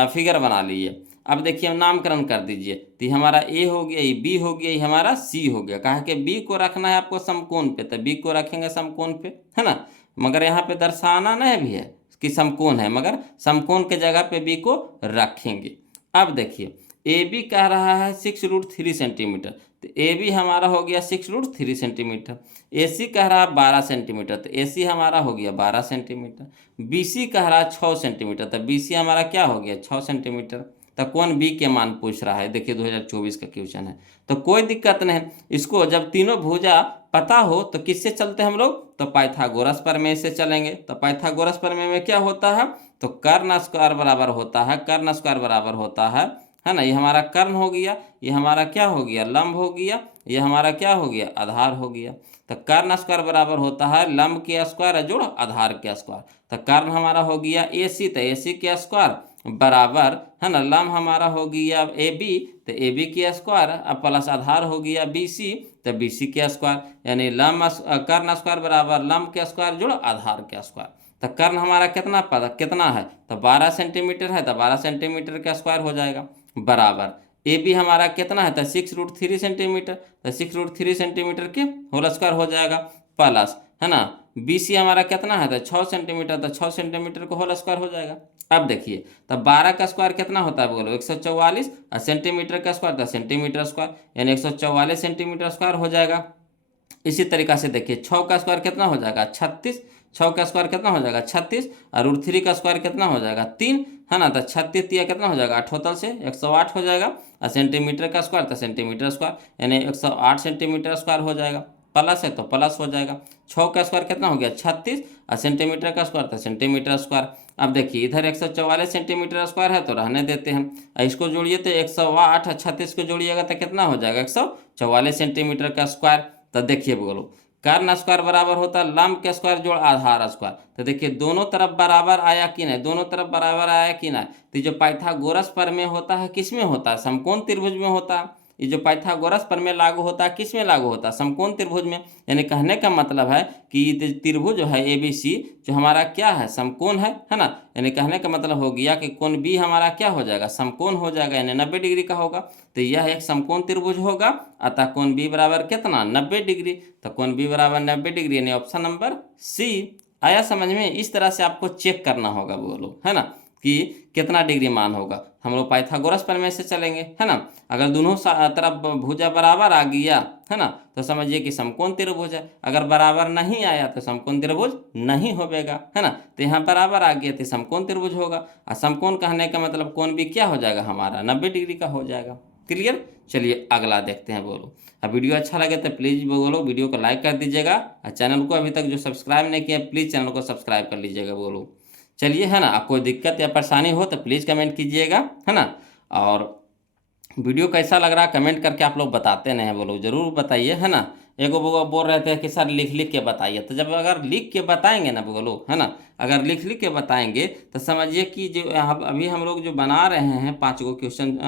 फिगर बना लिए। अब देखिए नामकरण कर दीजिए, तो हमारा ए हो गया, ये बी हो गया, ये हमारा सी हो गया। कहा कि बी को रखना है आपको समकोण पे, तो बी को रखेंगे समकोण पे, है ना। मगर यहाँ पे दर्शाना नहीं भी है कि समकोण है, मगर समकोण के जगह पे बी को रखेंगे। अब देखिए ए बी कह रहा है 6√3 सेंटीमीटर, तो ए बी हमारा हो गया 6√3 सेंटीमीटर। ए सी कह रहा है 12 सेंटीमीटर, तो ए सी हमारा हो गया 12 सेंटीमीटर। बी सी कह रहा है 6 सेंटीमीटर, तो बी सी हमारा क्या हो गया 6 सेंटीमीटर। तो कोण बी के मान पूछ रहा है। देखिए 2024 का क्वेश्चन है, तो कोई दिक्कत नहीं। इसको जब तीनों भुजा पता हो तो किससे चलते हैं हम लोग, तो पाइथागोरस प्रमेय से चलेंगे। तो पाइथागोरस प्रमेय में क्या होता है, तो कर्ण स्क्वायर बराबर होता है, कर्ण स्क्वायर बराबर होता है ना। ये हमारा कर्ण हो गया, ये हमारा क्या हो गया, लंब हो गया, ये हमारा क्या हो गया, आधार हो गया। तो कर्ण स्क्वायर बराबर होता है लंब के स्क्वायर जोड़ आधार के स्क्वायर। तो कर्ण हमारा हो गया ए सी, तो ए सी के स्क्वायर बराबर है ना, लंब हमारा हो गया ए बी, तो ए बी के स्क्वायर अब प्लस आधार हो गया बी सी, तो बी सी के स्क्वायर, यानी लंब कर्ण स्क्वायर बराबर लंब के स्क्वायर जोड़ आधार के स्क्वायर। तो कर्ण हमारा कितना पता कितना है, तो 12 सेंटीमीटर है, तो 12 सेंटीमीटर का स्क्वायर हो जाएगा, बराबर ए बी हमारा कितना है, तो 6√3 सेंटीमीटर, तो 6√3 सेंटीमीटर के होल स्क्वायर हो जाएगा, प्लस है ना बी सी हमारा कितना है, तो 6 सेंटीमीटर, तो 6 सेंटीमीटर को होल स्क्वायर हो जाएगा। अब देखिए तो 12 का स्क्वायर कितना होता है बोलो, 144, और सेंटीमीटर का स्क्वायर तो सेंटीमीटर स्क्वायर, यानी 144 सेंटीमीटर स्क्वायर हो जाएगा। इसी तरीका से देखिए 6 का स्क्वायर कितना हो जाएगा, 36, 6 का स्क्वायर कितना हो जाएगा 36, और √3 का स्क्वायर कितना हो जाएगा 3, है ना। तो 36 तिया कितना हो जाएगा, अठोतल से 108 हो जाएगा, और सेंटीमीटर का स्क्वायर तो सेंटीमीटर स्क्वायर, यानी 108 सेंटीमीटर स्क्वायर हो जाएगा, प्लस है तो प्लस हो जाएगा। 6 का स्क्वायर कितना हो गया 36, और सेंटीमीटर का स्क्वायर तो सेंटीमीटर स्क्वायर। अब देखिए इधर 144 सेंटीमीटर स्क्वायर है तो रहने देते हैं, और इसको जोड़िए तो 108 और 36 को जोड़िएगा तो कितना हो जाएगा 144 सेंटीमीटर का स्क्वायर। तो देखिए बोलो कर्ण स्क्वायर बराबर होता है लंब के स्क्वायर जोड़ आधार स्क्वायर। तो देखिए दोनों तरफ बराबर आया कि नहीं, दोनों तरफ बराबर आया कि नहीं। तो जो पाइथागोरस प्रमेय होता है किस में होता है, समकोण त्रिभुज में होता है। ये जो पाइथागोरस प्रमेय लागू होता है किस में लागू होता है, समकोण त्रिभुज में। यानी कहने का मतलब है कि ये त्रिभुज जो है ABC जो हमारा क्या है, समकोण है ना। यानी कहने का मतलब हो गया कि कोण B हमारा क्या हो जाएगा, समकोण हो जाएगा, यानी 90 डिग्री का होगा। तो यह एक समकोण त्रिभुज होगा, अतः कोण B बराबर कितना 90 डिग्री। तो कोण B बराबर 90 डिग्री, यानी ऑप्शन नंबर सी। आया समझ में। इस तरह से आपको चेक करना होगा बोलो, है ना, कि कितना डिग्री मान होगा। हम लोग पाइथागोरस प्रमेय से चलेंगे, है ना। अगर दोनों तरफ भुजा बराबर आ गया, है ना, तो समझिए कि समकोण त्रिभुज है। अगर बराबर नहीं आया तो समकोण त्रिभुज नहीं होगा, है ना। तो यहाँ बराबर आ गया तो समकोण त्रिभुज होगा, और समकोण कहने का मतलब कोण भी क्या हो जाएगा हमारा 90 डिग्री का हो जाएगा। क्लियर। चलिए अगला देखते हैं बोलो। अब वीडियो अच्छा लगे तो प्लीज़ बोलो वीडियो को लाइक कर दीजिएगा, और चैनल को अभी तक जो सब्सक्राइब नहीं किया प्लीज़ चैनल को सब्सक्राइब कर लीजिएगा बोलो। चलिए, है ना। आप कोई दिक्कत या परेशानी हो तो प्लीज़ कमेंट कीजिएगा, है ना। और वीडियो कैसा लग रहा है कमेंट करके आप लोग बताते नहीं बोलो, ज़रूर बताइए, है ना। एगो बोल रहे थे कि सर लिख लिख के बताइए, तो जब अगर लिख के बताएंगे ना बोलो, है ना, अगर लिख लिख के बताएंगे तो समझिए कि जो अभी हम लोग जो बना रहे हैं 5 गो क्वेश्चन,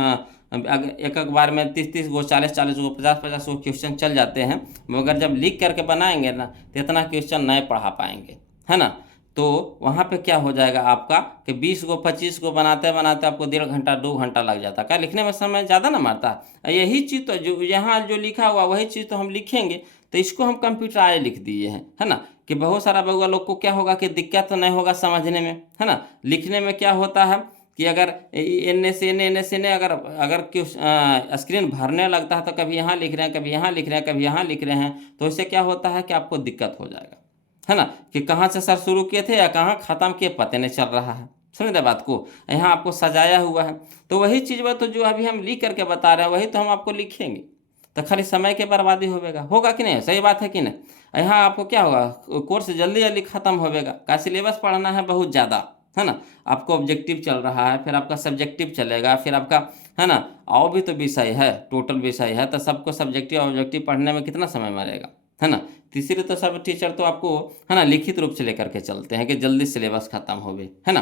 एक एक बार में 30-30 गो 40-40 गो 50-50 गो क्वेश्चन चल जाते हैं, मगर जब लिख करके बनाएंगे ना तो इतना क्वेश्चन नहीं पढ़ा पाएंगे, है ना। तो वहाँ पे क्या हो जाएगा आपका कि 20 गो 25 गो बनाते बनाते आपको 1.5 घंटा 2 घंटा लग जाता। क्या लिखने में समय ज़्यादा ना मारता। यही चीज़ तो जो यहाँ जो लिखा हुआ वही चीज़ तो हम लिखेंगे, तो इसको हम कंप्यूटराइज लिख दिए हैं, है ना। कि बहुत सारा बउआ लोग को क्या होगा कि दिक्कत तो नहीं होगा समझने में, है ना। लिखने में क्या होता है कि अगर एन से एन अगर स्क्रीन भरने लगता है तो कभी यहाँ लिख रहे हैं, कभी यहाँ लिख रहे हैं, कभी यहाँ लिख रहे हैं, तो इससे क्या होता है कि आपको दिक्कत हो जाएगा, है ना। कि कहाँ से सर शुरू किए थे या कहाँ ख़त्म किए पता नहीं चल रहा है। समझ रहे बात को। यहाँ आपको सजाया हुआ है, तो वही चीज़ तो जो अभी हम लिख करके बता रहे हैं वही तो हम आपको लिखेंगे, तो खाली समय के बर्बादी होगा कि नहीं। सही बात है कि नहीं। यहाँ आपको क्या होगा, कोर्स जल्दी जल्दी ख़त्म होगा का सिलेबस पढ़ना है बहुत ज़्यादा, है ना। आपको ऑब्जेक्टिव चल रहा है, फिर आपका सब्जेक्टिव चलेगा, फिर आपका, है ना, और भी तो विषय है, टोटल विषय है, तो सबको सब्जेक्टिव ऑब्जेक्टिव पढ़ने में कितना समय मरेगा, है ना। तीसरे तो सब टीचर तो आपको, है ना, लिखित रूप से लेकर के चलते हैं कि जल्दी सिलेबस खत्म हो गए, है ना।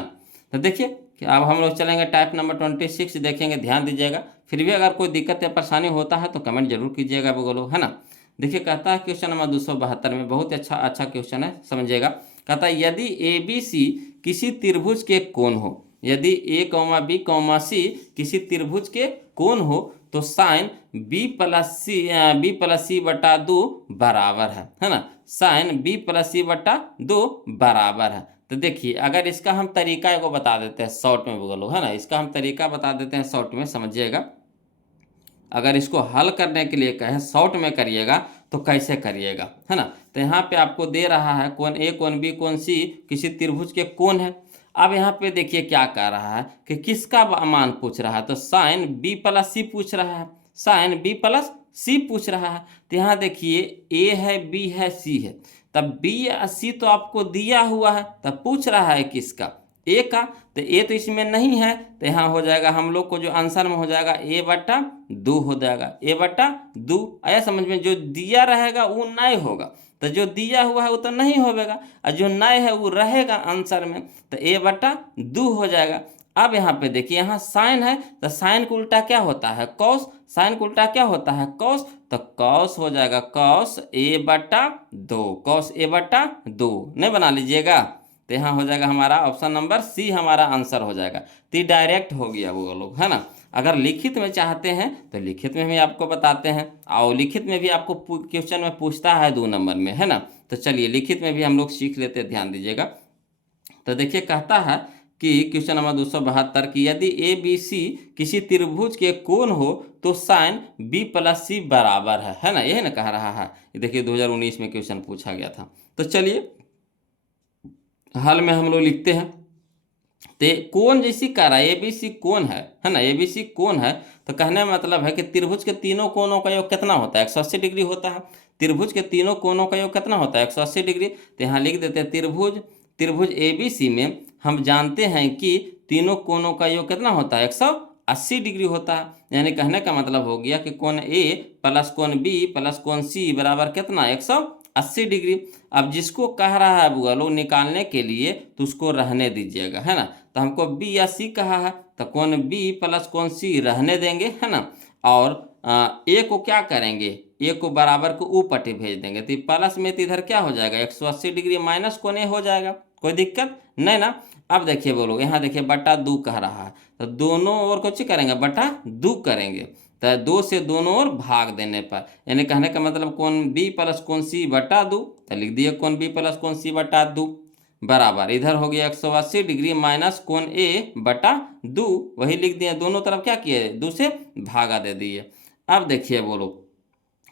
तो देखिए कि अब हम लोग चलेंगे टाइप नंबर 26 देखेंगे, ध्यान दीजिएगा। फिर भी अगर कोई दिक्कत या परेशानी होता है तो कमेंट जरूर कीजिएगा बोलो, है ना। देखिए कहता है क्वेश्चन नंबर 272 में, बहुत अच्छा क्वेश्चन है, समझिएगा। कहता है यदि ABC किसी त्रिभुज के कोण हो, यदि A, B, C किसी त्रिभुज के कोण हो तो साइन B+C बटा 2 बराबर है ना। साइन B+C/2 बराबर है। तो देखिए अगर इसका हम तरीका एगो बता देते हैं शॉर्ट में बोलो, है ना। इसका हम तरीका बता देते हैं शॉर्ट में, समझिएगा। अगर इसको हल करने के लिए कहें शॉर्ट में करिएगा तो कैसे करिएगा, है ना। तो यहाँ पे आपको दे रहा है कोण A, कोण B, कोण C किसी त्रिभुज के कोण है। अब यहाँ पे देखिए क्या कह रहा है कि किसका मान पूछ रहा है, तो साइन बी प्लस सी पूछ रहा है, साइन बी प्लस सी पूछ रहा है। तो यहाँ देखिए ए है, बी है, सी है, तब बी या सी तो आपको दिया हुआ है, तब पूछ रहा है किसका, ए का। तो ए तो इसमें नहीं है, तो यहाँ हो जाएगा हम लोग को जो आंसर में हो जाएगा ए बटा दो हो जाएगा, ए बटा दो। आया समझ में, जो दिया रहेगा वो नए होगा, तो जो दिया हुआ है वो तो नहीं होगा, और जो नए है वो रहेगा आंसर में, तो ए बटा दो हो जाएगा। अब यहाँ पे देखिए यहाँ साइन है, तो साइन को उल्टा क्या होता है, कॉस, साइन को उल्टा क्या होता है, कॉस, तो कॉस हो जाएगा कॉस ए बटा दो, कॉस ए बटा दो, नहीं बना लीजिएगा। तो यहाँ हो जाएगा हमारा ऑप्शन नंबर सी हमारा आंसर हो जाएगा। तो ये डायरेक्ट हो गया वो लोग, है ना। अगर लिखित में चाहते हैं तो लिखित में भी आपको बताते हैं, और लिखित में भी आपको क्वेश्चन में पूछता है 2 नंबर में, है ना। तो चलिए लिखित में भी हम लोग सीख लेते हैं, ध्यान दीजिएगा। तो देखिए कहता है कि क्वेश्चन नंबर 272 की यदि ए बी सी किसी त्रिभुज के कोण हो तो साइन बी प्लस सी बराबर है ना, यही ना कह रहा है। ये देखिए 2019 में क्वेश्चन पूछा गया था। तो चलिए हल में हम लोग लिखते हैं। तो कोण जैसी कह रहा है ए बी सी कोण है ना, ए बी सी कोण है, तो कहने का मतलब है कि त्रिभुज के तीनों कोणों का योग कितना होता है, 180 डिग्री होता है। त्रिभुज के तीनों कोणों का योग कितना होता है, 180 डिग्री। तो यहाँ लिख देते हैं त्रिभुज ए बी सी में हम जानते हैं कि तीनों कोणों का योग कितना होता है, 180 डिग्री होता है। यानी कहने का मतलब हो गया कि कोण ए प्लस कोण बी प्लस कोण सी बराबर कितना, 180 डिग्री। अब जिसको कह रहा है बुआ लोग निकालने के लिए तो उसको रहने दीजिएगा, है ना। तो हमको बी या सी कहा है, तो कोण बी प्लस कोण सी रहने देंगे, है ना। और ए को क्या करेंगे, ए को बराबर को ऊपटी भेज देंगे, तो प्लस में तो इधर क्या हो जाएगा 180 डिग्री माइनस कोण ए हो जाएगा, कोई दिक्कत नहीं ना। अब देखिए बोलो यहाँ देखिए बटा दो कह रहा है, तो दोनों ओर कुछ करेंगे बटा दो करेंगे, तो 2 से दोनों ओर भाग देने पर, यानी कहने का मतलब कोण बी प्लस कोण सी बटा दो, तो लिख दिए कोण बी प्लस कोण सी बटा दो बराबर इधर हो गया 180 डिग्री माइनस कोण ए बटा दो, वही लिख दिए, दोनों तरफ क्या किए 2 से भागा दे दिए। अब देखिए बोलो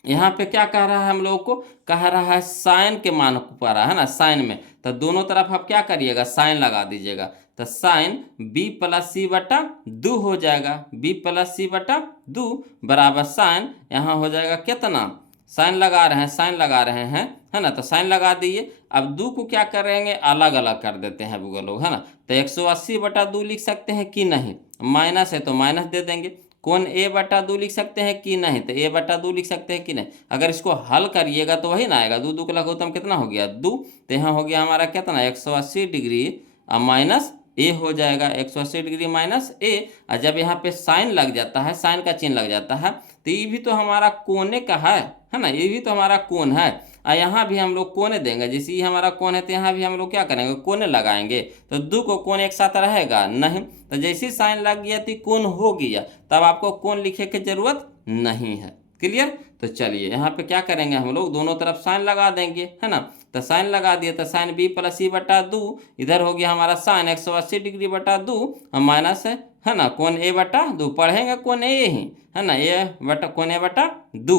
यहाँ पे क्या कह रहा है, हम लोगों को कह रहा है साइन के मान को पा रहा है ना, साइन में, तो दोनों तरफ आप क्या करिएगा साइन लगा दीजिएगा, तो साइन बी प्लस सी बटा दो हो जाएगा, बी प्लस सी बटा दो बराबर साइन यहाँ हो जाएगा कितना, साइन लगा रहे हैं, साइन लगा रहे हैं, है ना, तो साइन लगा दिए। अब दो को क्या करेंगे अलग अलग कर देते हैं बुआ लोग, है ना। तो 180 बटा दो लिख सकते हैं कि नहीं, माइनस है तो माइनस दे देंगे। कोण ए बटा दो लिख सकते हैं कि नहीं, तो ए बटा दो लिख सकते हैं कि नहीं। अगर इसको हल करिएगा तो वही ना आएगा, दो का लघुत्तम कितना हो गया दो, तो यहाँ हो गया हमारा कितना 180 डिग्री माइनस ए हो जाएगा, 180 डिग्री माइनस ए। और जब यहाँ पे साइन लग जाता है, साइन का चिन्ह लग जाता है, तो ये भी तो हमारा कोने का है ना, ये भी तो हमारा कोण है। और यहाँ भी हम लोग कोने देंगे, जैसे ये हमारा कोण है तो यहाँ भी हम लोग क्या करेंगे कोने लगाएंगे, तो दो को कोण एक साथ रहेगा नहीं, तो जैसे साइन लग गया तो कोण हो गया, तब आपको कोण लिखे की जरूरत नहीं है। क्लियर। तो चलिए यहाँ पे क्या करेंगे हम लोग दोनों तरफ साइन लगा देंगे, है ना। तो साइन लगा दिए, तो साइन बी प्लस सी बटा दो, इधर हो गया हमारा साइन 180 डिग्री बटा दो माइनस है ना कोण ए बटा दो, पढ़ेंगे कोण ए ही, है ना, ए बटा कोण ए बटा दो।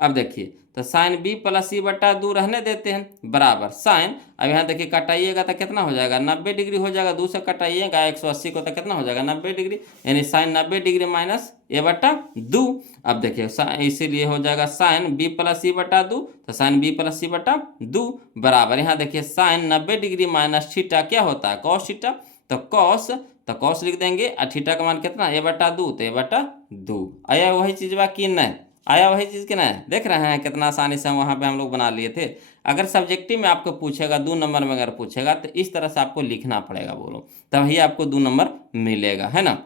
अब देखिए तो साइन बी प्लस सी बटा दो रहने देते हैं बराबर साइन, अब यहाँ देखिए कटाइएगा तो कितना हो जाएगा 90 डिग्री हो जाएगा, 2 से कटाइएगा 180 को तो कितना हो जाएगा 90 डिग्री, यानी साइन 90 डिग्री माइनस ए बटा दो। अब देखिए इसीलिए हो जाएगा साइन बी प्लस सी बटा दो, तो साइन बी प्लस सी बटा दो बराबर यहाँ देखिए साइन 90 डिग्री माइनस थीटा क्या होता है कॉस थीटा, तो कॉस लिख देंगे, और थीटा का मान कितना ए बटा दो, तो ए बटा दो। आया वही चीज़ बा कि नहीं, आया वही चीज़ के ना, देख रहे हैं कितना आसानी से वहाँ पे हम लोग बना लिए थे। अगर सब्जेक्टिव में आपको पूछेगा 2 नंबर में अगर पूछेगा तो इस तरह से आपको लिखना पड़ेगा बोलो, तभी आपको 2 नंबर मिलेगा, है ना।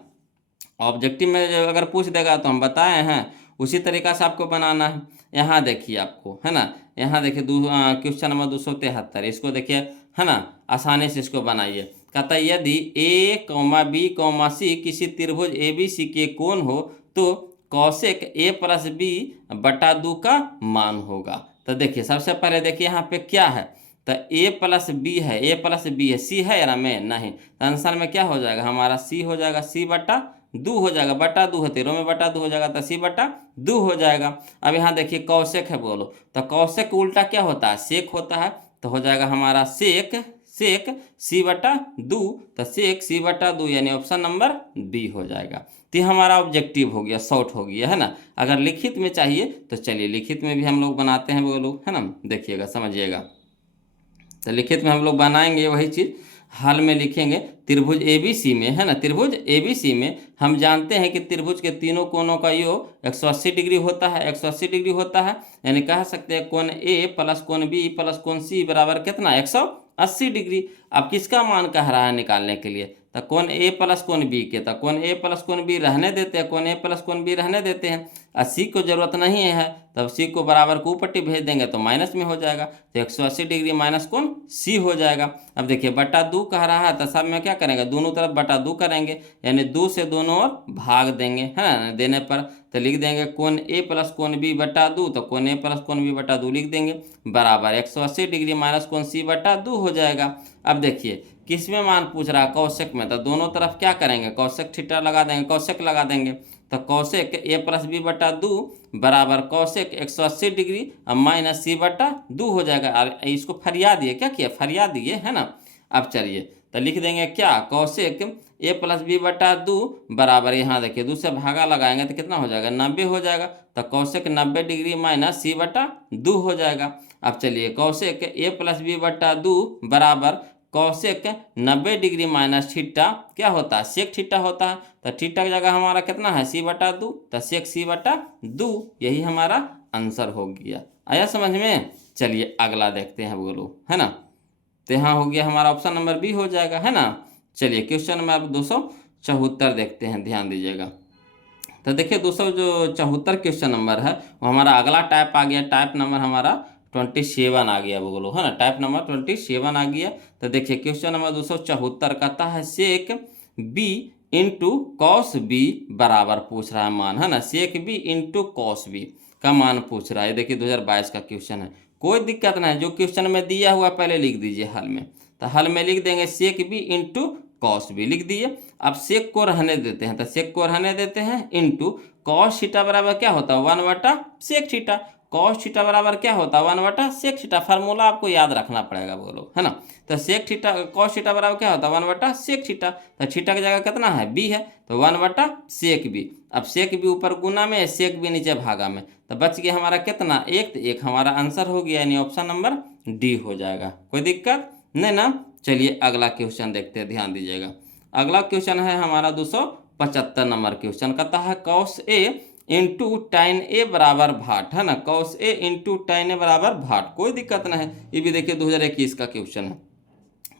ऑब्जेक्टिव में अगर पूछ देगा तो हम बताए हैं उसी तरीका से आपको बनाना है। यहाँ देखिए आपको, है ना, यहाँ देखिए क्वेश्चन नंबर 273, इसको देखिए, है ना, आसानी से इसको बनाइए। कहता है यदि ए कौमा बी कौमा सी किसी त्रिभुज ए बी सी के कोण हो तो कौशिक ए प्लस बी बटा दो का मान होगा। तो देखिए सबसे पहले देखिए यहाँ पे क्या है, तो ए प्लस बी है, ए प्लस बी है, सी है या में नहीं, तो आंसर में क्या हो जाएगा हमारा सी हो जाएगा, सी बटा दो हो जाएगा, बटा दो है तेरह में बटा दो हो जाएगा, तो सी बटा दो हो जाएगा। अब यहाँ देखिए कौशिक है बोलो, तो कौशिक उल्टा क्या होता है सेक होता है, तो हो जाएगा हमारा सेक सेक सी बटा दो, तो सेक सी बटा दो यानी ऑप्शन नंबर बी हो जाएगा। तो ये हमारा ऑब्जेक्टिव हो गया, शॉर्ट हो गया, है ना। अगर लिखित में चाहिए तो चलिए लिखित में भी हम लोग बनाते हैं वो लोग, है ना, देखिएगा समझिएगा। तो लिखित में हम लोग बनाएंगे वही चीज़, हल में लिखेंगे त्रिभुज ABC में, है ना, त्रिभुज ABC में हम जानते हैं कि त्रिभुज के तीनों कोनों का योग 180 डिग्री होता है, 180 डिग्री होता है, यानी कह सकते हैं कोण A प्लस कोण B प्लस कोण C बराबर कितना, 180 डिग्री। अब किसका मान कह रहा है निकालने के लिए, तो कोण A प्लस कोण B के, तो कोण A प्लस कोण B रहने देते हैं, कोण A प्लस कोण B रहने देते हैं। C को जरूरत नहीं है, तब C को बराबर को ऊपट्टी भेज देंगे तो माइनस में हो जाएगा, तो 180 डिग्री माइनस कोण C हो जाएगा। अब देखिए बटा 2 कह रहा है, तो सब में क्या करेंगे, दोनों तरफ बटा 2 करेंगे, यानी 2 से दोनों ओर भाग देंगे, है ना, देने पर तो लिख देंगे कोण A प्लस कोण B बटा 2, तो कोण A प्लस कोण B बटा 2 लिख देंगे, बराबर 180 डिग्री माइनस कोण C बटा 2 हो जाएगा। अब देखिए किस में मान पूछ रहा है, कौशिक में, तो दोनों तरफ क्या करेंगे, कौशिक थीटा लगा देंगे, कौशिक लगा देंगे, तो कौशिक A प्लस B बटा 2 बराबर कौशिक 180 डिग्री अब माइनस C बटा 2 हो जाएगा। और इसको फरिया दिए, क्या किया, फरिया दिए, है ना। अब चलिए तो लिख देंगे क्या, कौशिक A प्लस B बटा 2 बराबर, यहाँ देखिए 2 से भागा लगाएंगे तो कितना हो जाएगा, 90 हो जाएगा, तो कौशिक 90 डिग्री माइनस C बटा 2 हो जाएगा। अब चलिए कौशिक A प्लस B बटा 2 बराबर कौशिक 90 डिग्री माइनस थीटा क्या होता है, सेक थीटा होता है, तो थीटा की जगह हमारा कितना है, C बटा 2, तो सेक C बटा 2, यही हमारा आंसर हो गया। आया समझ में। चलिए अगला देखते हैं बोलो, है ना। तो यहाँ हो गया हमारा ऑप्शन नंबर बी हो जाएगा, है ना। चलिए क्वेश्चन नंबर 274 देखते हैं, ध्यान दीजिएगा। तो देखिए 274 क्वेश्चन नंबर है, वो हमारा अगला टाइप आ गया, टाइप नंबर हमारा 27 आ गया बोलो, है ना, टाइप नंबर 27 आ गया। तो देखिए क्वेश्चन नंबर 274 कहता है सेक बी इंटू कॉस बी बराबर पूछ रहा है मान, है ना, सेक बी इंटू कॉस बी का मान पूछ रहा है। देखिए 2022 का क्वेश्चन है, कोई दिक्कत नहीं, जो क्वेश्चन में दिया हुआ पहले लिख दीजिए हल में, तो हल में लिख देंगे सेक बी इंटू कॉस बी लिख दिए। अब सेक को रहने देते हैं, तो सेक को रहने देते हैं, इंटू कॉस थीटा बराबर क्या होता है, 1 बटा सेक थीटा, कॉस थीटा बराबर क्या होता है, 1 बटा सेक थीटा, फार्मूला आपको याद रखना पड़ेगा बोलो, है ना। तो सेक थीटा कॉस थीटा बराबर क्या होता है, 1 बटा सेक थीटा, तो थीटा की जगह कितना है, बी है, तो 1 बटा सेक बी। अब सेक बी ऊपर गुना में, सेक बी नीचे भागा में, तो बच गया हमारा कितना, एक, तो एक हमारा आंसर हो गया, यानी ऑप्शन नंबर डी हो जाएगा। कोई दिक्कत नहीं ना। चलिए अगला क्वेश्चन देखते हैं, ध्यान दीजिएगा। अगला क्वेश्चन है हमारा 275 नंबर क्वेश्चन, कहता है कॉस ए इंटू टाइन ए बराबर भाट, है ना, कॉस ए इंटू टाइन ए बराबर भाट, कोई दिक्कत नहीं है, ये भी देखिए 2021 का क्वेश्चन है।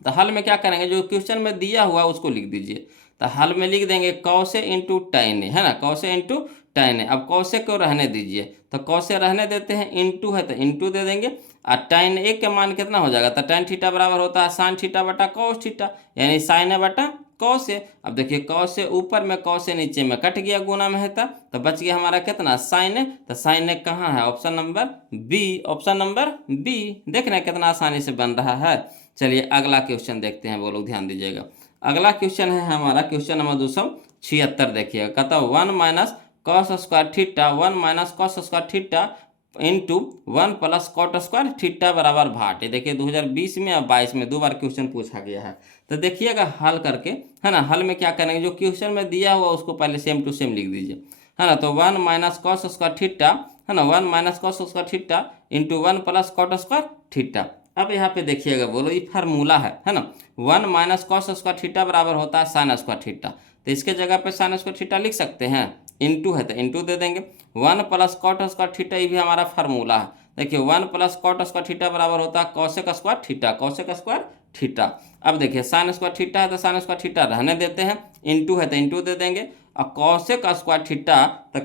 तो हल में क्या करेंगे, जो क्वेश्चन में दिया हुआ उसको लिख दीजिए, तो हल में लिख देंगे कॉस ए इंटू टाइन ए, है ना, कॉस ए इंटू टाइन ए। अब कॉस ए को रहने दीजिए, तो कॉस ए रहने देते हैं, इंटू है तो इंटू दे देंगे, और टाइन ए का मान कितना हो जाएगा, तो टाइन थीटा बराबर होता है साइन थीटा बटा कॉस थीटा, यानी साइन ए बटा कॉस ए। अब देखिए कॉस ए ऊपर में, कॉस ए नीचे में, कट गया गुना में है तो बच गया हमारा कितना, साइन ए, तो साइन ए कहाँ है, option number B, option number B. देख रहे हैं कितना आसानी से बन रहा है। चलिए अगला क्वेश्चन देखते हैं वो लोग, ध्यान दीजिएगा। अगला क्वेश्चन है हमारा क्वेश्चन नंबर 276, देखिएगा, कहता 1 minus cos square theta, 1 minus cos square theta into 1 plus cot square theta बराबर भाट। ये देखिए 2020 में और 22 में 2 बार क्वेश्चन पूछा गया है। तो देखिएगा हल करके, है ना, हल में क्या करेंगे, जो क्वेश्चन में दिया हुआ उसको पहले सेम टू सेम लिख दीजिए, है ना। तो 1 माइनस कॉस स्क्वायर थीटा, है ना, 1 minus cos square theta into 1 plus cot square theta. अब यहाँ पे देखिएगा बोलो, ये फार्मूला है ना, 1 माइनस कॉस स्क्वायर थीटा बराबर होता है साइन स्क्वायर थीटा, तो इसके जगह पे साइन स्क्वायर थीटा लिख सकते हैं, इंटू है तो इंटू दे देंगे, 1 प्लस कॉट स्क्वायर थीटा, ये भी हमारा फार्मूला है। देखिए 1 प्लस कॉट स्क्वायर थीटा बराबर होता है cosec square theta, cosec square theta. अब देखिए साइन स्क्वायर थीटा है तो साइन स्क्वायर थीटा रहने देते हैं, इंटू है तो इंटू दे देंगे, और कॉसेक स्क्वायर थीटा, तो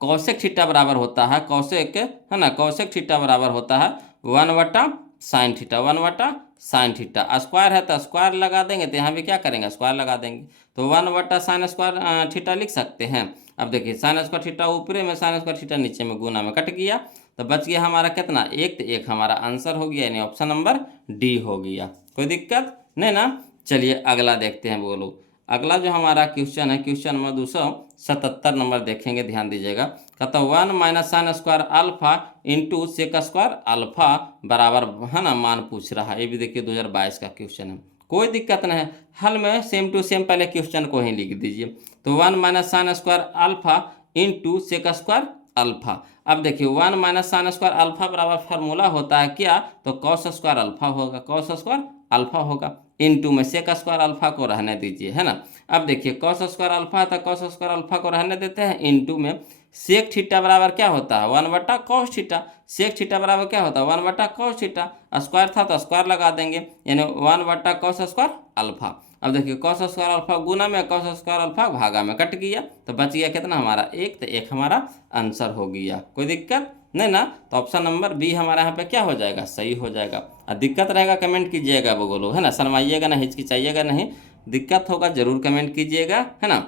कौशिक थीटा बराबर होता है, कौशिक, है ना, कौशिक थीटा बराबर होता है 1 बटा साइन थीटा, 1 बटा साइन थीटा। स्क्वायर है तो स्क्वायर लगा देंगे, तो यहाँ भी क्या करेंगे, स्क्वायर लगा देंगे, तो 1 बटा साइन स्क्वायर थीटा लिख सकते हैं। अब देखिए साइन स्क्वायर थीटा ऊपरे में, साइन स्क्वायर थीटा नीचे में, गुना में कट गया, तो बच गया हमारा कितना, एक, तो एक हमारा आंसर हो गया, यानी ऑप्शन नंबर डी हो गया। कोई दिक्कत नहीं ना। चलिए अगला देखते हैं बोलो। अगला जो हमारा क्वेश्चन है, क्वेश्चन नंबर 277 नंबर देखेंगे, ध्यान दीजिएगा। कहता 1 minus sine square alpha into sec square alpha बराबर, है ना, मान पूछ रहा है। ये भी देखिए 2022 का क्वेश्चन है, कोई दिक्कत नहीं है, हल में सेम टू सेम पहले क्वेश्चन को ही लिख दीजिए। तो 1 minus sine square alpha into sec square alpha. अब देखिए 1 माइनस साइन स्क्वायर अल्फा बराबर फार्मूला होता है क्या, तो कॉस स्क्वायर अल्फा होगा, कॉस स्क्वायर अल्फा होगा, इनटू में सेक स्क्वायर अल्फा को रहने दीजिए, है ना। अब देखिए कॉस स्क्वायर अल्फा था, कॉस स्क्वायर अल्फा को रहने देते हैं, इनटू में सेक थीटा बराबर क्या होता है 1 बटा कॉस थीटा। सेक थीटा बराबर क्या होता है 1 बटा कॉस थीटा, स्क्वायर था तो स्क्वायर लगा देंगे, यानी 1 बटा कॉस स्क्वायर अल्फा। अब देखिए कॉस स्क्वायर अल्फा गुना में कॉस स्क्वायर अल्फा भागा में कट गया, तो बच गया कितना हमारा 1, तो 1 हमारा आंसर हो गया। कोई दिक्कत नहीं ना, तो ऑप्शन नंबर बी हमारा यहाँ पे क्या हो जाएगा, सही हो जाएगा। और दिक्कत रहेगा कमेंट कीजिएगा बोलो, है ना, शर्माइएगा नहीं, हिचकिचाइएगा नहीं, दिक्कत होगा जरूर कमेंट कीजिएगा, है ना।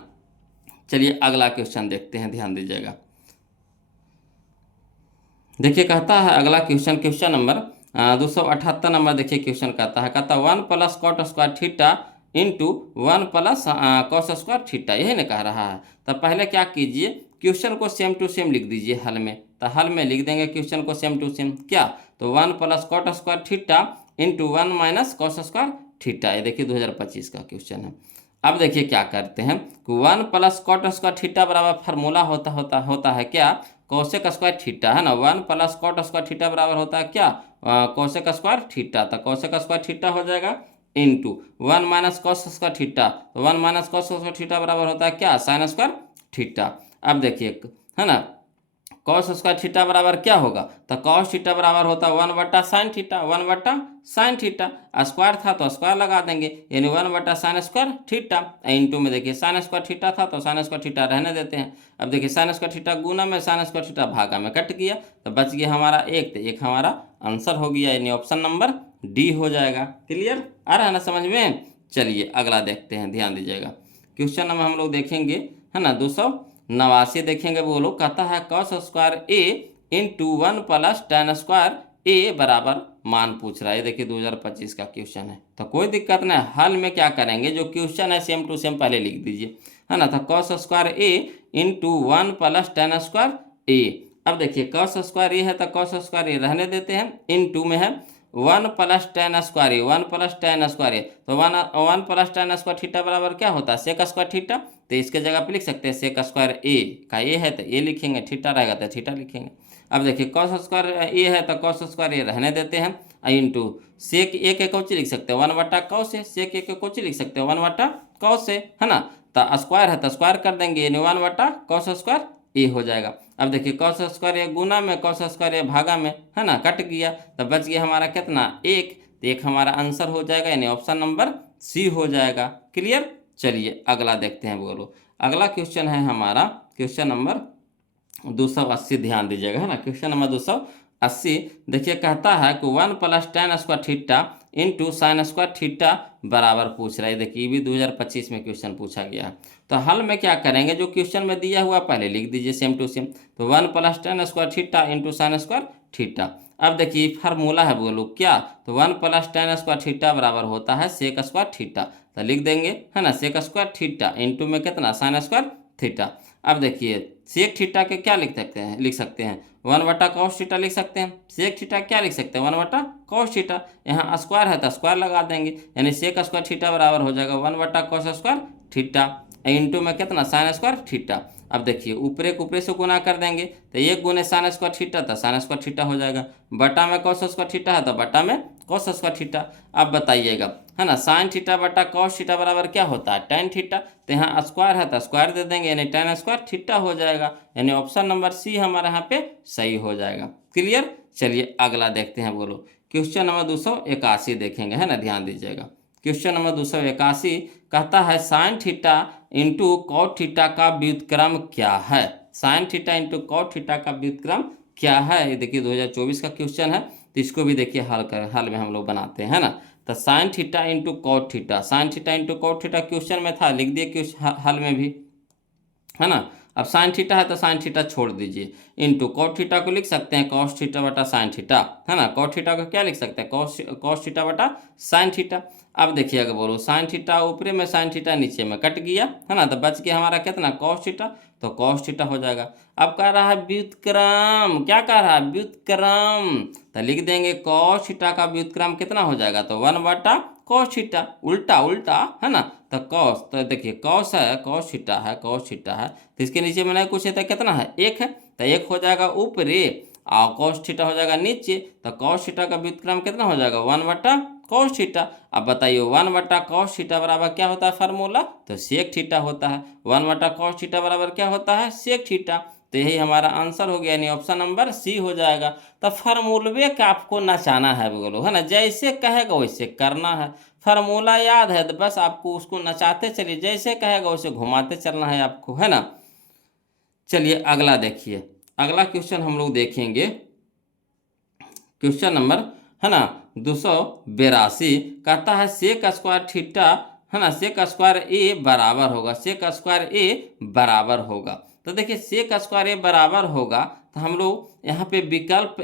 चलिए अगला क्वेश्चन देखते हैं, ध्यान दीजिएगा। देखिए कहता है अगला क्वेश्चन, क्वेश्चन नंबर 278 नंबर देखिए क्वेश्चन कहता 1 plus cot square theta into 1 plus cos square theta, यही ना कह रहा है। तो पहले क्या कीजिए, क्वेश्चन को सेम टू सेम लिख दीजिए हल में, तो हल में लिख देंगे क्वेश्चन को सेम टू सेम क्या, तो 1 plus cot square theta into 1 minus cos square theta. ये देखिए 2025 का क्वेश्चन है। अब देखिए क्या करते हैं, 1 प्लस कॉट स्क्वायर थीटा बराबर फार्मूला होता है क्या, कोसेक स्क्वायर थीटा, है ना। 1 प्लस कॉट स्क्वायर थीटा बराबर होता है क्या, कोसेक स्क्वायर थीटा, तो कोसेक स्क्वायर थीटा हो जाएगा, into 1 minus cos square theta, तो 1 माइनस कॉस स्क्वायर थीटा बराबर होता है क्या, साइन स्क्वायर थीटा। अब देखिए, है ना, कॉस स्क्वायर थीटा बराबर क्या होगा, तो कॉस थीटा बराबर होता है 1 बटा साइन थीटा, 1 बटा साइन थीटा, स्क्वायर था तो स्क्वायर लगा देंगे, यानी 1 बटा साइन स्क्वायर थीटा, इंटू में देखिए साइन स्क्वायर थीटा था तो साइन स्क्वायर थीटा रहने देते हैं। अब देखिए साइन स्क्वायर थीटा गुना में साइन स्क्वायर थीटा भागा में कट गया, तो बच गया हमारा 1, तो 1 हमारा आंसर हो गया, यानी ऑप्शन नंबर डी हो जाएगा। क्लियर आ रहा है ना समझ में। चलिए अगला देखते हैं, ध्यान दीजिएगा। क्वेश्चन नंबर हम लोग देखेंगे, है ना, 289 देखेंगे। वो लोग कहता है कॉस स्क्वायर ए इंटू 1 प्लस टेन स्क्वायर ए बराबर मान पूछ रहा है। देखिए 2025 का क्वेश्चन है, तो कोई दिक्कत नहीं, हल में क्या करेंगे, जो क्वेश्चन है सेम टू सेम पहले लिख दीजिए, है ना। तो cos square A into 1 plus ten square A. अब देखिए कॉस स्क्वायर ए है तो कॉस स्क्वायर ए रहने देते हैं, इंटू में है 1 प्लस टेन स्क्वायर ए, 1 प्लस टेन स्क्वायर ए, तो 1 प्लस टेन स्क्वायर थीटा बराबर क्या होता है, सेक स्क्वायर थीटा, तो इसके जगह पे लिख सकते हैं सेक स्क्वायर ए का ए है तो ए लिखेंगे, थीटा रहेगा तो थीटा लिखेंगे। अब देखिए कॉस स्क्वायर ए है तो कॉस स्क्वायर ए रहने देते हैं, इंटू सेक ए के कौची लिख सकते हैं 1 बटा कॉस ए, सेक ए के कौची लिख सकते हैं 1 बटा कॉस ए, है ना। तो स्क्वायर है तो स्क्वायर कर देंगे, यानी 1 बटा कॉस स्क्वायर ए हो जाएगा। अब देखिए कॉस स्क्वायर ए गुना में कॉस स्क्वायर ए भागा में, है ना, कट गया, तो बच गया हमारा कितना 1, तो 1 हमारा आंसर हो जाएगा, यानी ऑप्शन नंबर सी हो जाएगा। क्लियर। चलिए अगला देखते हैं। बोलो अगला क्वेश्चन है हमारा क्वेश्चन नंबर 280, ध्यान दीजिएगा, है ना। क्वेश्चन नंबर 280 देखिए कहता है कि 1 plus ten square theta into sine square theta बराबर पूछ रहा है। देखिए ये भी 2025 में क्वेश्चन पूछा गया है। तो हल में क्या करेंगे, जो क्वेश्चन में दिया हुआ पहले लिख दीजिए सेम टू सेम, तो 1 plus ten square theta into sine square theta. अब देखिए फार्मूला है बोलो क्या, तो 1 प्लस टेन स्क्वायर थीटा बराबर होता है सेक स्क्वायर थीटा, तो लिख देंगे, है ना, सेक स्क्वायर थीटा इंटू में कितना साइन स्क्वायर थीटा। अब देखिए सेक थीटा के क्या लिख सकते हैं 1 बटा कॉस थीटा लिख सकते हैं, सेक थीटा क्या लिख सकते हैं 1 बटा कॉस थीटा, यहाँ स्क्वायर है तो स्क्वायर लगा देंगे, यानी सेक स्क्वायर थीटा बराबर हो जाएगा 1 बटा कॉस स्क्वायर थीटा, इंटू में कितना साइन स्क्वायर थीटा। अब देखिए ऊपरे को ऊपरे से गुना कर देंगे, तो 1 गुने साइन स्क्वायर थीटा तो साइन स्क्वायर थीटा हो जाएगा, बटा में कॉस स्क्वायर थीटा है तो बटा में कॉस स्क्वायर थीटा। अब बताइएगा, है ना, साइन थीटा बटा कॉस थीटा बराबर क्या होता है टेन थीटा, तो यहाँ स्क्वायर है तो स्क्वायर दे देंगे, यानी टेन स्क्वायर थीटा हो जाएगा, यानी ऑप्शन नंबर सी हमारे यहाँ पे सही हो जाएगा। क्लियर। चलिए अगला देखते हैं। बोलो क्वेश्चन नंबर 281 देखेंगे, है ना, ध्यान दीजिएगा। क्वेश्चन नंबर 281 कहता है sine theta into cot theta का व्युत्क्रम क्या है, sine theta into cot theta का व्युत्क्रम क्या है। ये देखिए 2024 का क्वेश्चन है, तो इसको भी देखिए हल में हम लोग बनाते हैं, है ना। तो sine theta into cot theta, sine theta into cot theta question में था, लिख दिए हल में भी, है ना। अब साइन थीटा है तो साइन थीटा छोड़ दीजिए, इंटू कॉट थीटा को लिख सकते हैं कॉस थीटा बटा साइन थीटा, है ना। कॉट थीटा को क्या लिख सकते हैं, कॉस थीटा बटा साइन थीटा। अब देखिए अगर बोलो साइन थीटा ऊपरे में साइन थीटा नीचे में कट गया, है ना, तो बच गया हमारा कितना कॉस थीटा, तो कॉस थीटा हो जाएगा। अब कह रहा है व्युत्क्रम, क्या कह रहा है व्युत्क्रम, तो लिख देंगे कॉस थीटा का व्युत्क्रम कितना हो जाएगा, तो 1 बटा कॉस थीटा, उल्टा उल्टा, है ना। तो कॉस, तो देखिए कॉस है, कॉस थीटा है, कॉस थीटा है, तो इसके नीचे में नहीं कुछ है तो कितना है, एक है, तो एक हो जाएगा ऊपरी और कॉस थीटा हो जाएगा नीचे, तो कॉस थीटा का व्युत्क्रम कितना हो जाएगा 1 बटा कॉस थीटा। अब बताइए 1 बटा कॉस थीटा बराबर क्या होता है फार्मूला, तो सेक थीटा होता है। 1 बटा कॉस थीटा बराबर क्या होता है, सेक थीटा। तो यही हमारा आंसर हो गया, यानी ऑप्शन नंबर सी हो जाएगा। तो फार्मूलवे का आपको नचाना है बोलो, है ना, जैसे कहेगा वैसे करना है। फार्मूला याद है तो बस आपको उसको नचाते चलिए, जैसे कहेगा वैसे घुमाते चलना है आपको, है ना। चलिए अगला देखिए, अगला क्वेश्चन हम लोग देखेंगे, क्वेश्चन नंबर, है ना, 282 कहता है सेक स्क्वायर थीटा, है ना, सेक स्क्वायर ए बराबर होगा, सेक स्क्वायर ए बराबर होगा। तो देखिए सेक स्क्वायर ए बराबर होगा, तो हम लोग यहाँ पे विकल्प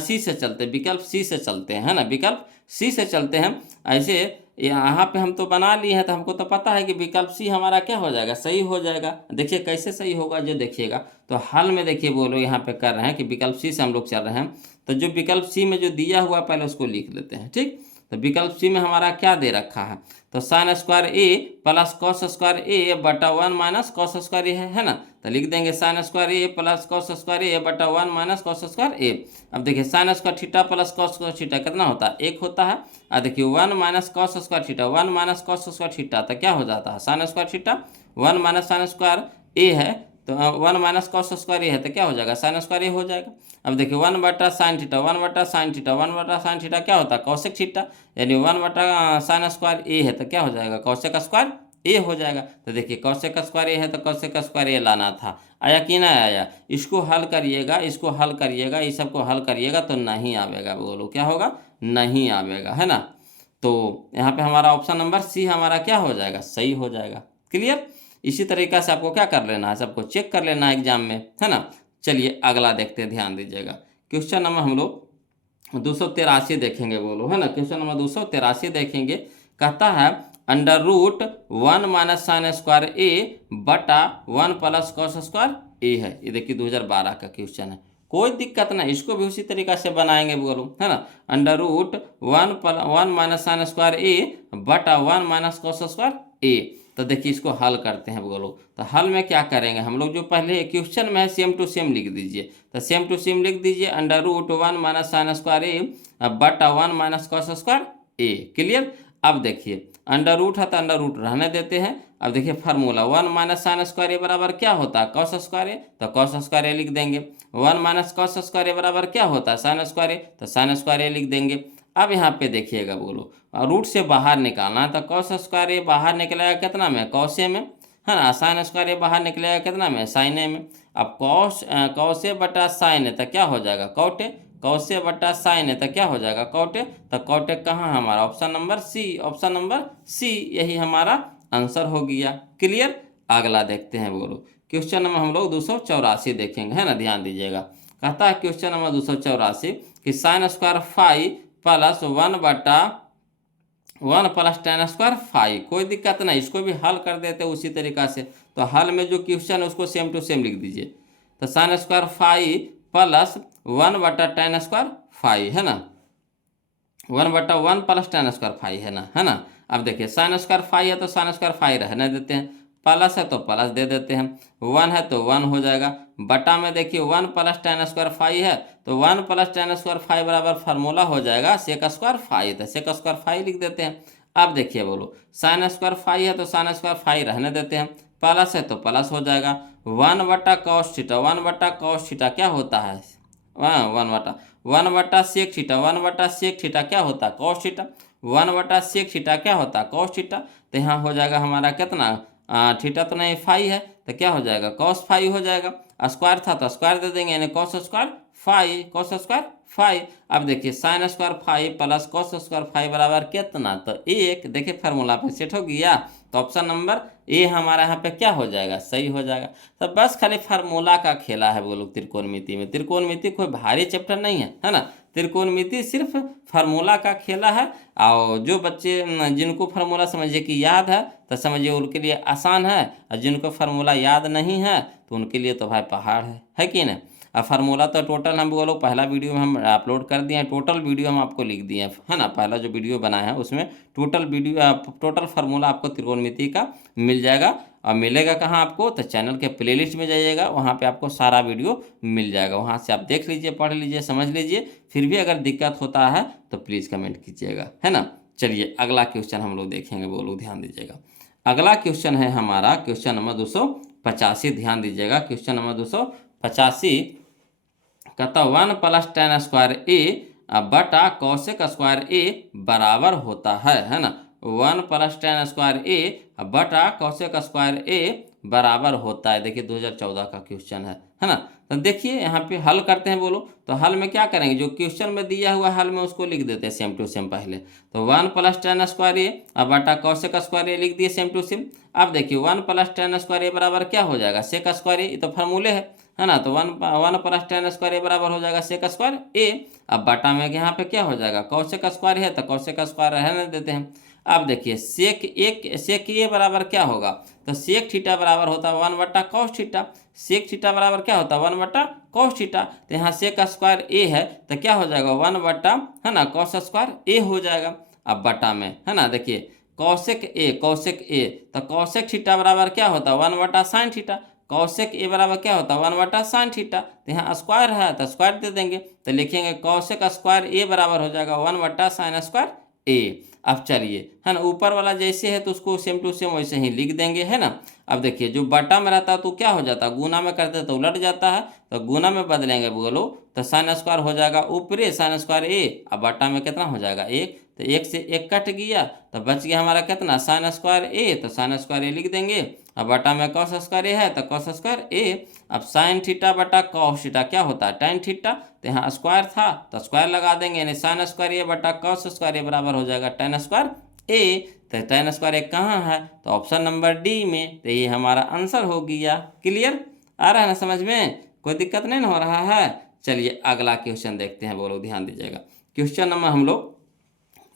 सी से चलते हैं, विकल्प सी से चलते हैं, है ना, विकल्प सी से चलते हैं। ऐसे यहाँ पे हम तो बना लिए हैं, तो हमको तो पता है कि विकल्प सी हमारा क्या हो जाएगा, सही हो जाएगा। देखिए कैसे सही होगा जो देखिएगा, तो हल में देखिए वो लोग यहाँ पे कर रहे हैं कि विकल्प सी से हम लोग चल रहे हैं, तो जो विकल्प सी में जो दिया हुआ पहले उसको लिख लेते हैं, ठीक। तो विकल्प सी में हमारा क्या दे रखा है, तो sign square A plus cos square A बटा 1 माइनस कॉस स्क्वायर ए है ना। तो लिख देंगे sine square A plus cos square A बटा 1 माइनस कॉस स्क्वायर ए। अब देखिए sine square theta plus cos square theta कितना होता है, एक होता है। और देखिए 1 minus cos square theta, 1 minus cos square theta, तो क्या हो जाता है sine square theta, 1 minus sine square A है, तो 1 माइनस कॉस स्क्वायर ए है, तो क्या हो जाएगा साइन स्क्वायर ए हो जाएगा। अब देखिए 1 बटा साइन थीटा, 1 बटा साइन थीटा, 1 बटा साइन थीटा क्या होता है कौशिक थीटा, यानी 1 बटा साइन स्क्वायर ए है, तो क्या हो जाएगा कौशिक स्क्वायर ए हो जाएगा। तो देखिए कौशिक स्क्वायर ए है तो कौशिक स्क्वायर ए लाना था, आया कि नहीं आया। इसको हल करिएगा, इसको हल करिएगा, इस सबको हल करिएगा तो नहीं आवेगा, बोलो क्या होगा, नहीं आवेगा, है ना। तो यहाँ पे हमारा ऑप्शन नंबर सी हमारा क्या हो जाएगा, सही हो जाएगा। क्लियर। इसी तरीका से आपको क्या कर लेना है, सबको चेक कर लेना है एग्जाम में, है ना। चलिए अगला देखते हैं, ध्यान दीजिएगा। क्वेश्चन नंबर हम लोग 283 देखेंगे, बोलो, है ना। क्वेश्चन नंबर 283 देखेंगे, कहता है under root 1 minus sine square A बटा 1 प्लस कॉस स्क्वायर ए है। ये देखिए 2012 का क्वेश्चन है, कोई दिक्कत नहीं, इसको भी उसी तरीका से बनाएंगे बोलो, है ना। Under root 1 minus sine square A बटा 1 माइनस कॉस स्क्वायर ए। तो देखिए इसको हल करते हैं बोलो। तो हल में क्या करेंगे हम लोग, जो पहले क्वेश्चन में है सेम टू सेम लिख दीजिए। तो सेम टू सेम लिख दीजिए, under root 1 minus sine square A बटा 1 minus cos square A. Clear. अब देखिए अंडर रूट है तो अंडर रूट रहने देते हैं। अब देखिए फार्मूला 1 माइनस साइन स्क्वायर ए बराबर क्या होता है कॉस स्क्वायर ए, तो कॉस स्क्वायर ए लिख देंगे। 1 माइनस कॉस स्क्वायर ए बराबर क्या होता है साइन स्क्वायर ए, तो साइन स्क्वायर ए लिख देंगे। अब यहाँ पे देखिएगा बोलो, रूट से बाहर निकालना है, तो कॉस स्क्वायर ए बाहर निकलेगा कितना में, कॉसे में, है ना। साइन स्क्वायर ए बाहर निकलेगा कितना में, साइने में। अब कॉसे बटा साइन है तो क्या हो जाएगा कॉटे, कॉसे बटा साइन है तो क्या हो जाएगा कॉटे। तो कॉटे कहाँ हमारा option number C, option number C, यही हमारा आंसर हो गया। क्लियर। अगला देखते हैं बोलो, क्वेश्चन नंबर हम लोग 284 देखेंगे, है ना, ध्यान दीजिएगा। कहता है क्वेश्चन नंबर 284 कि साइन स्क्वायर फाइव प्लस 1 बटा 1 प्लस टेन स्क्वायर फाइव। कोई दिक्कत नहीं, इसको भी हल कर देते उसी तरीका से। तो हल में जो क्वेश्चन है उसको सेम टू सेम लिख दीजिए। तो साइन स्क्वायर फाइव प्लस 1 बटा टेन स्क्वायर फाइव, है ना, 1 बटा 1 प्लस टेन स्क्वायर फाइव, है ना, है ना। अब देखिए साइन स्क्वायर फाइव है तो साइन स्क्वायर फाइव रहने देते हैं, प्लस है तो प्लस दे देते हैं, 1 है तो 1 हो जाएगा। बटा में देखिए 1 प्लस टेन स्क्वायर फाइव है, तो 1 प्लस टेन स्क्वायर फाइव बराबर फार्मूला हो जाएगा सेक स्क्वायर फाइव, तो सेक स्क्वायर फाइव लिख देते हैं। अब देखिए बोलो साइन स्क्वायर फाइव है तो साइन स्क्वायर फाइव रहने देते हैं, प्लस है तो प्लस हो जाएगा। 1 बटा कॉस थीटा, 1 बटा कॉस थीटा क्या होता है, 1 बटा सेक थीटा, 1 बटा सेक थीटा क्या होता है कॉस थीटा, 1 बटा सेक थीटा क्या होता है कॉस थीटा। तो यहाँ हो जाएगा हमारा कितना, थीटा तो नहीं फाइव है, तो क्या हो जाएगा कॉस फाइव हो जाएगा। स्क्वायर था तो स्क्वायर दे देंगे, यानी cos square five, cos square five. अब देखिए sine square five plus cos square five बराबर कितना, तो एक। देखिए फार्मूला पे सेट हो गया, तो ऑप्शन नंबर ए हमारा यहाँ पे क्या हो जाएगा, सही हो जाएगा। तो बस खाली फार्मूला का खेला है वो लोग त्रिकोणमिति में। त्रिकोणमिति कोई भारी चैप्टर नहीं है ना। त्रिकोणमिति सिर्फ फार्मूला का खेला है, और जो बच्चे जिनको फार्मूला समझिए कि याद है तो समझिए उनके लिए आसान है, और जिनको फार्मूला याद नहीं है तो उनके लिए तो भाई पहाड़ है कि नहीं। अब फार्मूला तो टोटल हम वो लोग पहला वीडियो में हम अपलोड कर दिए हैं, टोटल वीडियो हम आपको लिख दिए हैं, है ना। पहला जो वीडियो बनाया है उसमें टोटल फार्मूला आपको त्रिकोणमिति का मिल जाएगा। और मिलेगा कहाँ आपको, तो चैनल के प्लेलिस्ट में जाइएगा, वहाँ पे आपको सारा वीडियो मिल जाएगा। वहाँ से आप देख लीजिए, पढ़ लीजिए, समझ लीजिए। फिर भी अगर दिक्कत होता है तो प्लीज़ कमेंट कीजिएगा, है ना। चलिए अगला क्वेश्चन हम लोग देखेंगे, वो लोग ध्यान दीजिएगा। अगला क्वेश्चन है हमारा क्वेश्चन नंबर 285। ध्यान दीजिएगा, क्वेश्चन नंबर 285 कहता 1 प्लस टेन स्क्वायर ए बटा कौशिक स्क्वायर ए बराबर होता है ना। 1 प्लस टेन स्क्वायर ए बटा कौशिक स्क्वायर ए बराबर होता है। देखिए 2014 का क्वेश्चन है ना। तो देखिए यहाँ पे हल करते हैं बोलो, तो हल में क्या करेंगे, जो क्वेश्चन में दिया हुआ हल में उसको लिख देते हैं सेम टू सेम पहले। तो 1 प्लस टेन स्क्वायर ए बटा कौशिक स्क्वायर ए लिख दिए सेम टू सेम। अब देखिए 1 प्लस टेन स्क्वायर ए बराबर क्या हो जाएगा, सेक स्क्वायर ए, ये तो फार्मूले है ना। तो 1 प्लस टेन स्क्वायर ए बराबर हो जाएगा सेक स्क्वायर ए। अब बटा में यहाँ पे क्या हो जाएगा, कौशिक स्क्वायर है तो कौशिक स्क्वायर रहने देते हैं। अब देखिए सेक ए बराबर क्या होगा, तो सेक थीटा बराबर होता है 1 बटा कॉस थीटा। सेक थीटा बराबर क्या होता है 1 बटा कॉस थीटा। तो यहाँ सेक स्क्वायर ए है तो क्या हो जाएगा 1 बटा, है ना, कॉस स्क्वायर ए हो जाएगा। अब बटा में, है ना, देखिए कौशिक ए तो कौशिक थीटा बराबर क्या होता है 1 बटा साइन थीटा। कौशिक ए बराबर क्या होता है 1 बटा साइन थीटा। तो यहाँ स्क्वायर है तो स्क्वायर दे देंगे, तो लिखेंगे कौशिक स्क्वायर ए बराबर हो जाएगा 1 बटा साइन स्क्वायर ए। अब चलिए, है ना, ऊपर वाला जैसे है तो उसको सेम टू सेम वैसे ही लिख देंगे, है ना। अब देखिए जो बटा में रहता है तो क्या हो जाता है, गुना में करते तो उलट जाता है, तो गुना में बदलेंगे बोलो तो साइन स्क्वायर हो जाएगा ऊपरी साइन स्क्वायर ए। अब बटा में कितना हो जाएगा 1, तो 1 से 1 कट गया तो बच गया हमारा कितना साइन स्क्वायर ए, तो साइन स्क्वायर ए लिख देंगे। अब बटा में कॉस स्क्वायर ए है तो कॉस स्क्वायर ए। अब साइन थीटा बटा कॉस थीटा क्या होता है टेन थीटा, तो यहाँ स्क्वायर था तो स्क्वायर लगा देंगे, यानी साइन स्क्वायर ए बटा कॉस स्क्वायर ए बराबर हो जाएगा टेन स्क्वायर ए। तो टेन स्क्वायर ए कहाँ है, तो ऑप्शन नंबर डी में। तो ये हमारा आंसर हो गया। क्लियर आ रहा है ना समझ में, कोई दिक्कत नहीं ना हो रहा है। चलिए अगला क्वेश्चन देखते हैं, वो लोग ध्यान दीजिएगा। क्वेश्चन नंबर हम लोग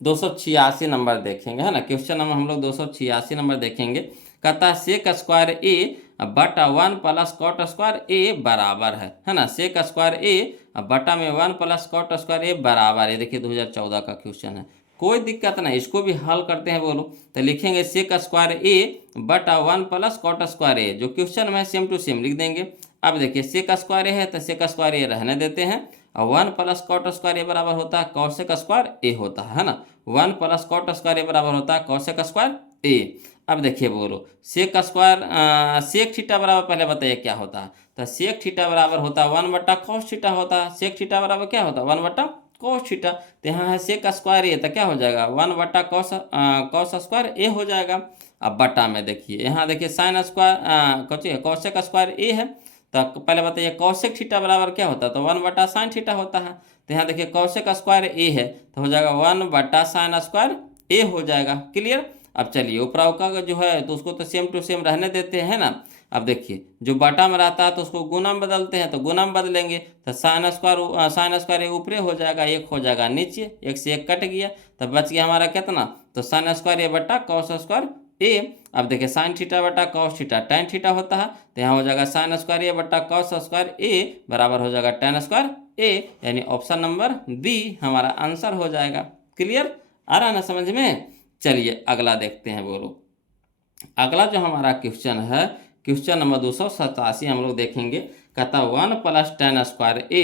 286 नंबर देखेंगे, है ना। क्वेश्चन नंबर हम लोग 286 नंबर देखेंगे। कहता है सेक स्क्वायर ए बटा 1 प्लस कॉट स्क्वायर ए बराबर है ना। सेक स्क्वायर ए बटा में 1 प्लस कॉट स्क्वायर ए बराबर है। देखिए 2014 का क्वेश्चन है, कोई दिक्कत नहीं, इसको भी हल करते हैं बोलो। तो लिखेंगे सेक स्क्वायर ए बटा 1 प्लस कॉट स्क्वायर ए, जो क्वेश्चन में सेम टू सेम लिख देंगे। अब देखिए सेक स्क्वायर ए है तो सेक स्क्वायर ए रहने देते हैं, और 1 प्लस कॉट स्क्वायर ए बराबर होता है कौशिक स्क्वायर ए होता है ना। 1 प्लस कॉट स्क्वायर ए बराबर होता है कौशिक स्क्वायर ए। अब देखिए बोलो सेक स्क्वायर सेक थीटा बराबर पहले बताइए क्या होता है, तो सेक थीटा बराबर होता है 1 बटा कॉस थीटा होता है। सेक थीटा बराबर क्या होता है 1 बटा कॉस थीटा। तो यहाँ है सेक स्क्वायर ए तो क्या हो जाएगा 1 बटा कॉस स्क्वायर ए हो जाएगा। अब बटा में देखिए, यहाँ देखिए sine square cosec square A है, तो पहले बताइए कौशिक थीटा बराबर क्या होता है, तो 1 बटा साइन थीटा होता है। तो यहाँ देखिए कौशिक स्क्वायर ए है तो हो जाएगा 1 बटा साइन स्क्वायर ए हो जाएगा। क्लियर। अब चलिए ऊपराउका का जो है तो उसको तो सेम टू सेम रहने देते हैं ना। अब देखिए जो बटा में रहता है तो उसको गुना में बदलते हैं, तो गुना में बदलेंगे तो साइन स्क्वायर ऊपरे हो जाएगा, 1 हो जाएगा नीचे, 1 से 1 कट गया तो बच गया हमारा कितना, तो साइन स्क्वायर ए बटा कॉस स्क्वायर ए। अब देखिए साइन थीटा बटा कॉस थीटा टेन थीटा होता है, तो यहाँ हो जाएगा साइन स्क्वायर ए बटा कॉस स्क्वायर ए बराबर हो जाएगा टेन स्क्वायर ए, यानी ऑप्शन नंबर बी हमारा आंसर हो जाएगा। क्लियर आ रहा है ना समझ में। चलिए अगला देखते हैं बोलो। अगला जो हमारा क्वेश्चन है क्वेश्चन नंबर 287 हम लोग देखेंगे। कहता 1 प्लस टेन स्क्वायर ए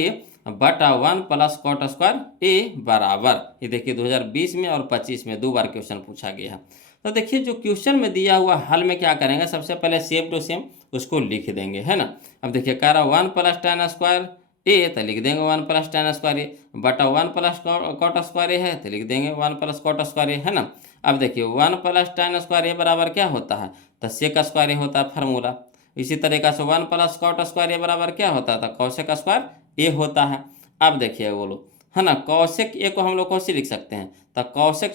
बटा 1 प्लस कॉट स्क्वायर ए बराबर, ये देखिए 2020 में और 25 में 2 बार क्वेश्चन पूछा गया है। तो देखिए जो क्वेश्चन में दिया हुआ हल में क्या करेंगे, सबसे पहले सेम टू सेम उसको लिख देंगे, है ना। अब देखिए कह रहा 1 प्लस टेन स्क्वायर ए तो लिख देंगे 1 प्लस टेन स्क्वायर ए बटा 1 प्लस कॉट स्क्वायर ए है तो लिख देंगे 1 प्लस कॉट स्क्वायर ए, है ना। अब देखिए 1 प्लस टेन स्क्वायर ए बराबर क्या होता है, तो सेक स्क्वायर ए होता है फार्मूला। इसी तरीका से 1 प्लस कॉट स्क्वायर ए बराबर क्या होता है, तो कौशिक स्क्वायर ए होता है। अब देखिए बोलो, है ना, कौशिक ए को हम लोग कैसे लिख सकते हैं, तो कौशिक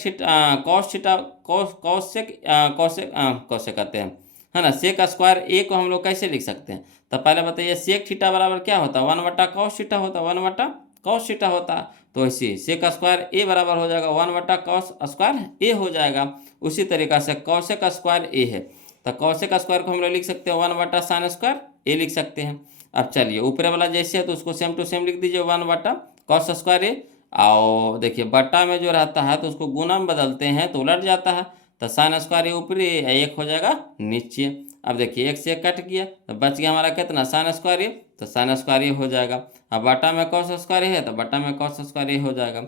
कौश थीटा कौशिक कौशिक कौशिक कहते हैं, है ना, सेक स्क्वायर ए को हम लोग कैसे लिख सकते हैं। तो पहले बताइए, सेक थीटा बराबर क्या होता है, 1/cos थीटा होता है, 1/cos थीटा होता है। तो इसी सेक स्क्वायर ए बराबर हो जाएगा 1/cos स्क्वायर ए हो जाएगा। उसी तरीका से कौशिक स्क्वायर ए है, तो कौशिक स्क्वायर को हम लोग लिख सकते हैं 1/sin स्क्वायर ए लिख सकते हैं। अब चलिए ऊपर वाला जैसे है तो उसको सेम टू सेम लिख दीजिए 1/cos स्क्वायर ए। और देखिए बट्टा में जो रहता है तो उसको गुना में बदलते हैं तो उलट जाता है, तो साइन स्क्वायर ए ऊपरी एक हो जाएगा नीचे। अब देखिए एक से एक कट गया तो बच गया हमारा कितना, साइन स्क्वायर ए, तो साइन स्क्वायर ए हो जाएगा। अब बट्टा में कॉस स्क्वायर है तो बट्टा में कॉस स्क्वायर ए हो जाएगा,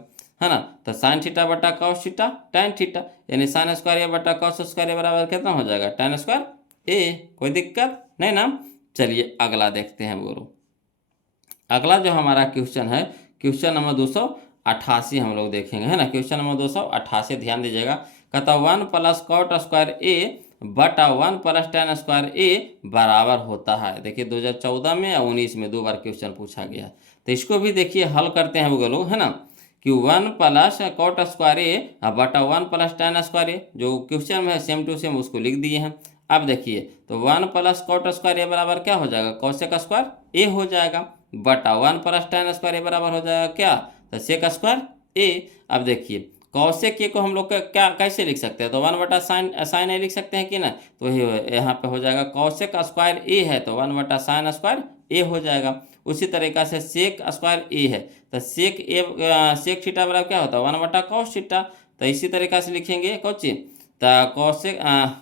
है ना। तो साइन थीटा बटा कॉस थीटा tan थीटा, यानी साइन स्क्वायर ए बटा कॉस स्क्वायर ए बराबर कितना हो जाएगा, tan स्क्वायर ए। कोई दिक्कत नहीं ना। चलिए अगला देखते हैं बोलो। अगला जो हमारा क्वेश्चन है, क्वेश्चन नंबर 288 हम लोग देखेंगे, है ना। क्वेश्चन नंबर 288 ध्यान दीजिएगा। कहता 1 + cot स्क्वायर ए बटा 1 + tan स्क्वायर ए बराबर होता है। देखिए 2014 में और 19 में 2 बार क्वेश्चन पूछा गया, तो इसको भी देखिए हल करते हैं वो लोग, है ना, कि 1 + cot स्क्वायर ए बटा 1 + tan स्क्वायर ए, जो क्वेश्चन में है सेम टू सेम उसको लिख दिए हैं। अब देखिए तो 1 + cot स्क्वायर ए बराबर क्या हो जाएगा, कौशिक स्क्वायर ए हो जाएगा, बटा 1 + tan स्क्वायर ए बराबर हो जाएगा क्या, तो सेक स्क्वायर ए। अब देखिए कौशिक ए को हम लोग क्या कैसे लिख सकते हैं, तो 1/sin ए लिख सकते हैं कि ना, तो यहाँ पे हो जाएगा कौशिक स्क्वायर ए है तो 1/sin स्क्वायर ए हो जाएगा। उसी तरीका से सेक स्क्वायर ए है तो सेक ए सेक थीटा बराबर क्या होता है, 1/cos थीटा। तो इसी तरीका से लिखेंगे कौची, तो कौशिक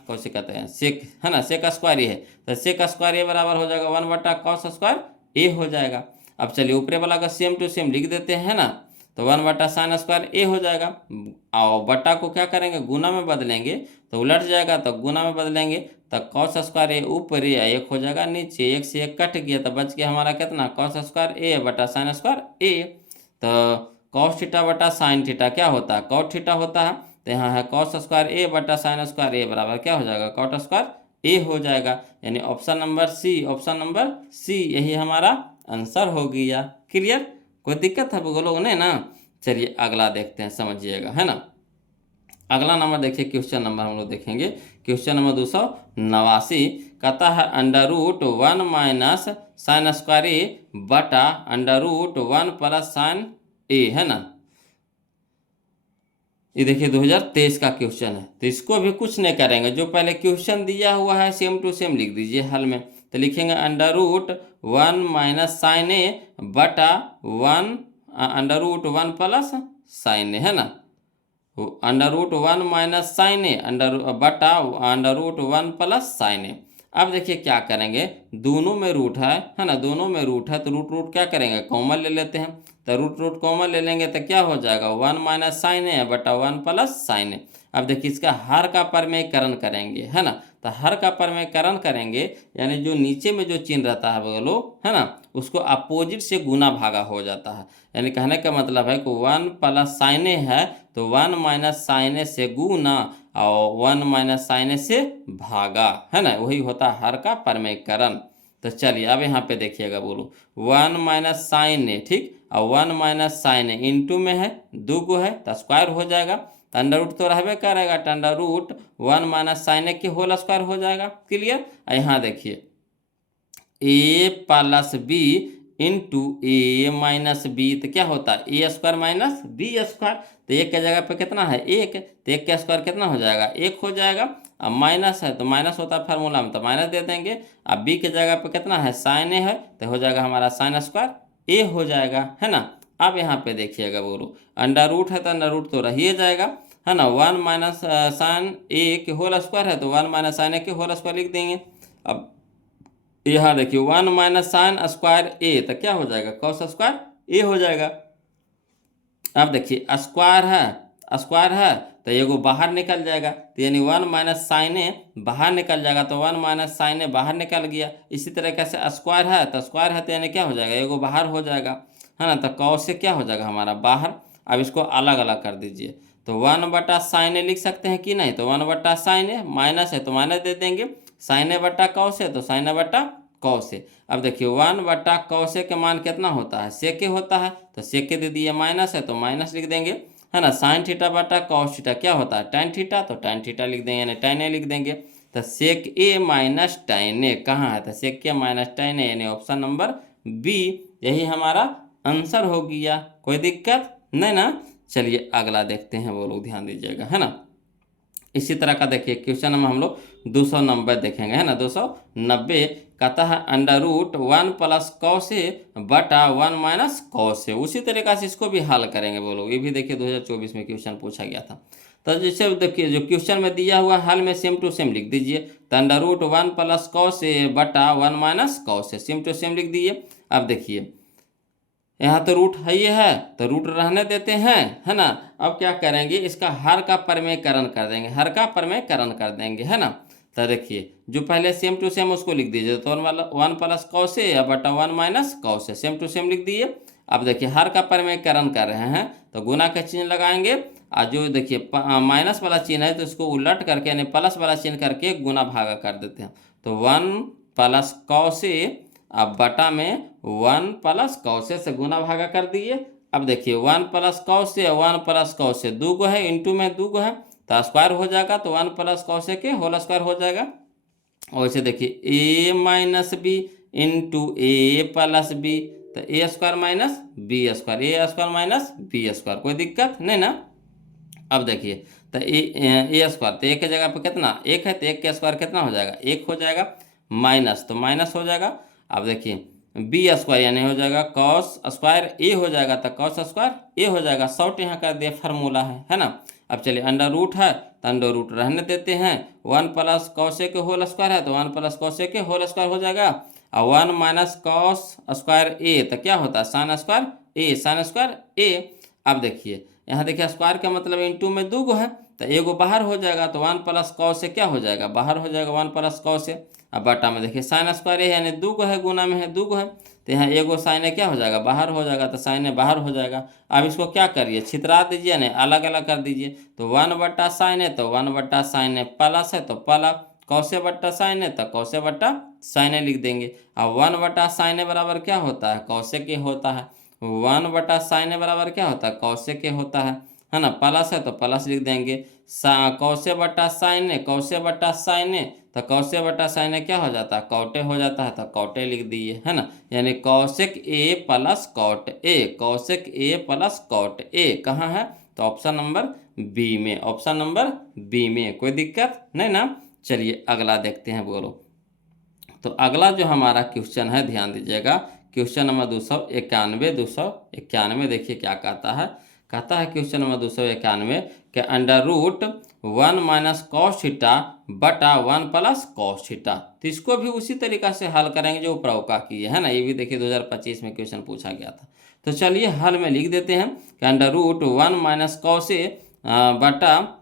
कौशिक कहते हैं सेक, है ना, सेक स्क्वायर ए है तो सेक स्क्वायर ए बराबर हो जाएगा 1/cos स्क्वायर ए हो जाएगा। अब चलिए ऊपरे वाला का सेम टू सेम लिख देते हैं, है ना, तो 1/sin स्क्वायर ए हो जाएगा। और बट्टा को क्या करेंगे, गुना में बदलेंगे तो उलट जाएगा, तो गुना में बदलेंगे तो कॉस स्क्वायर ए ऊपर ए एक हो जाएगा नीचे, एक से एक कट गया तो बच गया हमारा कितना, कॉस स्क्वायर ए बटा साइन स्क्वायर ए। तो कॉस थीटा बटा साइन थीटा क्या होता है, कॉट थीटा होता है, तो यहाँ है कॉस स्क्वायर ए बटा साइन स्क्वायर ए बराबर क्या हो जाएगा, कॉट स्क्वायर ए हो जाएगा। यानी option number C, option number C यही हमारा आंसर हो गया। क्लियर, कोई दिक्कत है बोलो नहीं ना। चलिए अगला देखते हैं, समझिएगा, है ना। अगला नंबर देखिए, क्वेश्चन नंबर हम लोग देखेंगे, क्वेश्चन नंबर 289 कहता है √1 - sin स्क्वायर ए बटा √1 + sin ए, है ना। ये देखिए 2023 का क्वेश्चन है, तो इसको भी कुछ नहीं करेंगे, जो पहले क्वेश्चन दिया हुआ है सेम टू सेम लिख दीजिए हल में। तो लिखेंगे √1 - sin ए बटा 1 √1 + sin ए, है ना, √1 - sin ए बटा √1 + sin ए। अब देखिए क्या करेंगे, दोनों में रूट है ना, दोनों में रूट है तो रूट क्या करेंगे, कॉमन ले लेते हैं। तो रूट कॉमन ले लेंगे तो क्या हो जाएगा, 1 - sin ए बटा 1 + sin ए। अब देखिए इसका हर का परमेयकरण करेंगे, है ना, तो हर का परमेयकरण करेंगे यानी जो नीचे में जो चिन्ह रहता है वो लोग, है ना, उसको अपोजिट से गुना भागा हो जाता है। यानी कहने का मतलब है कि 1 + sin ए है तो 1 - sin ए से गुना और 1 - sin ए से भागा, है ना, वही होता है हर का परमेयकरण। तो चलिए अब यहाँ पे देखिएगा बोलो 1 - sin ए, ठीक, और 1 - sin ए इंटू में है, दो गो है तो स्क्वायर हो जाएगा, तो अंडर रूट तो रहबे करेगा, तो अंडर रूट 1 - sin ए के होल स्क्वायर हो जाएगा। क्लियर। यहाँ देखिए ए + बी इंटू ए - बी, तो क्या होता है ए स्क्वायर माइनस बी स्क्वायर, तो एक के जगह पे कितना है एक, तो एक का स्क्वायर कितना हो जाएगा, एक हो जाएगा। अब माइनस है तो माइनस होता है फार्मूला में, तो माइनस दे देंगे। अब बी के जगह पे कितना है साइन ए है तो हो जाएगा हमारा साइन स्क्वायर ए हो जाएगा, है ना। अब यहाँ पे देखिएगा बोलो अंडर रूट है तो अंडर रूट तो रह ही जाएगा, है ना, 1 - sin ए के होल स्क्वायर है तो 1 - sin ए के होल स्क्वायर लिख देंगे। अब यहाँ देखिए 1 - sin स्क्वायर ए तो क्या हो जाएगा, कॉस स्क्वायर ए हो जाएगा। अब देखिए स्क्वायर है तो एगो बाहर निकल जाएगा, तो यानी 1 - sin ए बाहर निकल जाएगा, तो 1 - sin ए बाहर निकल गया। इसी तरीके से स्क्वायर है तो स्क्वायर है तो यानी क्या हो जाएगा, एगो बाहर हो जाएगा, है ना, तो कॉस से क्या हो जाएगा हमारा बाहर। अब इसको अलग अलग कर दीजिए, तो 1/sin ए लिख सकते हैं कि नहीं, तो 1/sin ए, माइनस है तो माइनस दे देंगे, sin ए बटा कॉस है तो sin ए बटा कौ से। अब देखिए 1/cos के मान कितना होता है, सेके होता है, तो सेके दे दिए, माइनस है तो माइनस लिख देंगे, है ना। sin θ/cos θ क्या होता है, tan थीटा, तो tan थीटा लिख देंगे, यानी tan a लिख देंगे। तो सेक ए माइनस tan a कहाँ है, तो सेक ए माइनस tan a, यानी ऑप्शन नंबर बी यही हमारा आंसर हो गया। कोई दिक्कत नहीं ना। चलिए अगला देखते हैं, वो लोग ध्यान दीजिएगा, है ना। इसी तरह का देखिए क्वेश्चन नंबर हम लोग 290 देखेंगे, है ना। 290 कहता है √1 + cos A/1 - cos A। उसी तरीका से इसको भी हल करेंगे वो लोग। ये भी देखिए 2024 में क्वेश्चन पूछा गया था। तो जैसे देखिए जो क्वेश्चन में दिया हुआ हल में सेम टू सेम लिख दीजिए। तो √1 + cos A/1 - cos A same to same लिख दिए। अब देखिए यहाँ तो रूट है, ये है तो रूट रहने देते हैं, है ना। अब क्या करेंगे, इसका हर का परमेयकरण कर देंगे, हर का परमेयकरण कर देंगे, है ना। तो देखिए जो पहले सेम टू सेम उसको लिख दीजिए। तो 1 + cos A/1 - cos A same to same लिख दिए। अब देखिए हर का परमेयकरण कर रहे हैं तो गुना का चिन्ह लगाएंगे, और जो देखिए माइनस वाला चिन्ह है तो इसको उलट करके यानी प्लस वाला चिन्ह करके गुना भागा कर देते हैं। तो 1 + cos A, अब बटा में 1 + cos A से गुना भागा कर दिए। अब देखिए 1 + cos A 1 + cos A दो गो है, इंटू में दो गो है तो स्क्वायर हो जाएगा, तो 1 + cos A के होल स्क्वायर हो जाएगा। और इसे देखिए a - b into a + b, तो a² - b², कोई दिक्कत नहीं ना। अब देखिए तो a² तो एक के जगह पे कितना एक है, तो एक के स्क्वायर कितना हो जाएगा, एक हो जाएगा, माइनस तो माइनस हो जाएगा। अब देखिए b² यानी हो जाएगा cos² a हो जाएगा, तो cos² a हो जाएगा। शॉर्ट यहाँ कर दिया, फार्मूला है ना। अब चलिए अंडर रूट है तो अंडर रूट रहने देते हैं। 1 + cos A के होल स्क्वायर है तो 1 + cos A के होल स्क्वायर हो जाएगा। और 1 - cos² A तो क्या होता है sin² A। अब देखिए यहाँ देखिए स्क्वायर का मतलब इंटू में दो गो है तो एगो बाहर हो जाएगा, तो 1 + cos A क्या हो जाएगा, बाहर हो जाएगा 1 + cos A। अब बटा में देखिए sin² A यानी दो गो है, गुना में है दो गो है, तो यहाँ एगो sin A क्या हो जाएगा, बाहर हो जाएगा, तो sin A बाहर हो जाएगा। अब इसको क्या करिए, छितरा दीजिए ना, अलग अलग कर दीजिए। तो 1/sin A, तो 1/sin A प्लस है तो प्लस, cos A/sin A तो cos A/sin A लिख देंगे। अब 1/sin A बराबर क्या होता है, cos A के होता है। 1/sin A बराबर क्या होता है, cos A के होता है ना। प्लस है तो प्लस लिख देंगे। cos A/sin A, cos A/sin A तो cos A/sin A क्या हो जाता है, cot A हो जाता है, तो cot A लिख दिए, है ना। यानी cosec A + cot A, cosec A + cot A कहाँ है, तो ऑप्शन नंबर बी में, ऑप्शन नंबर बी में। कोई दिक्कत नहीं ना। चलिए अगला देखते हैं, बोलो। तो अगला जो हमारा क्वेश्चन है, ध्यान दीजिएगा, क्वेश्चन नंबर 291 देखिए क्या कहता है। कहता है क्वेश्चन नंबर 291 कि √1 - cos θ/1 + cos θ। तो इसको भी उसी तरीका से हल करेंगे जो प्रवका किए, है ना। ये भी देखिए 2025 में क्वेश्चन पूछा गया था। तो चलिए हल में लिख देते हैं कि √1 - cos A बटा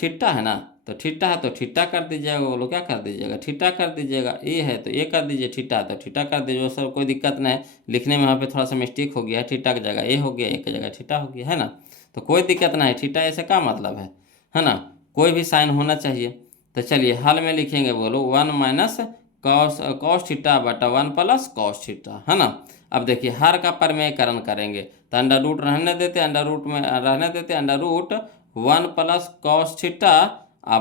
थीटा है ना, तो थीटा है तो थीटा कर दीजिएगा, बोलो क्या कर दीजिएगा, थीटा कर दीजिएगा। ए है तो ए कर दीजिए, थीटा है तो थीटा कर दीजिए। सर कोई दिक्कत नहीं, लिखने में यहाँ पे थोड़ा सा मिस्टेक हो गया है, थीटा की जगह ए हो गया, ए की जगह थीटा हो गया, है ना। तो कोई दिक्कत नहीं, थीटा ऐसे का मतलब है ना, कोई भी साइन होना चाहिए। तो चलिए हल में लिखेंगे, बोलो 1 - cos θ/1 + cos θ, है ना। अब देखिए हर का परमेयकरण करेंगे, तो अंडर रूट रहने देते, अंडर रूट में रहने देते, √1 + cos θ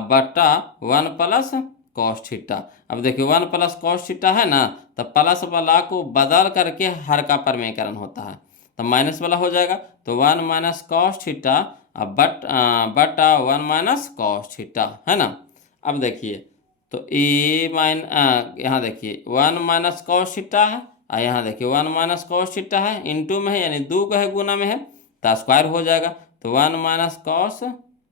बटा 1 + cos θ। अब देखिए 1 + cos θ है ना, तो प्लस वाला को बदल करके हर का परमेयकरण होता है, तो माइनस वाला हो जाएगा। तो 1 - cos θ बटा 1 - cos θ, है ना। अब देखिए तो यहाँ देखिए 1 - cos θ है, और यहाँ देखिए 1 - cos θ है, इंटू में है यानी दो का है, गुना में है तो स्क्वायर हो जाएगा। तो 1 - cos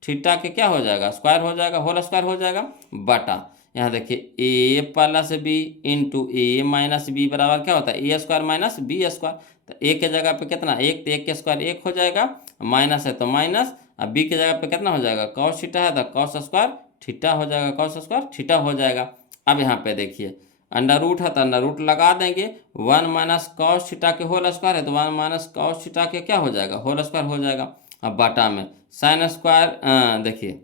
θ के क्या हो जाएगा, स्क्वायर हो जाएगा, होल स्क्वायर हो जाएगा, बटा यहाँ देखिए a + b into a - b बराबर क्या होता है, a² - b²। तो a के जगह पे कितना एक, तो एक के स्क्वायर एक हो जाएगा, माइनस है तो माइनस, अब b के जगह पे कितना हो जाएगा, cos θ है तो cos² थीटा हो जाएगा, cos² थीटा हो जाएगा। अब यहाँ पे देखिए अंडर रूट है तो अंडर रूट लगा देंगे। 1 - cos θ के होल स्क्वायर है तो 1 - cos θ के क्या हो जाएगा, होल स्क्वायर हो जाएगा। अब बटा में sin², देखिए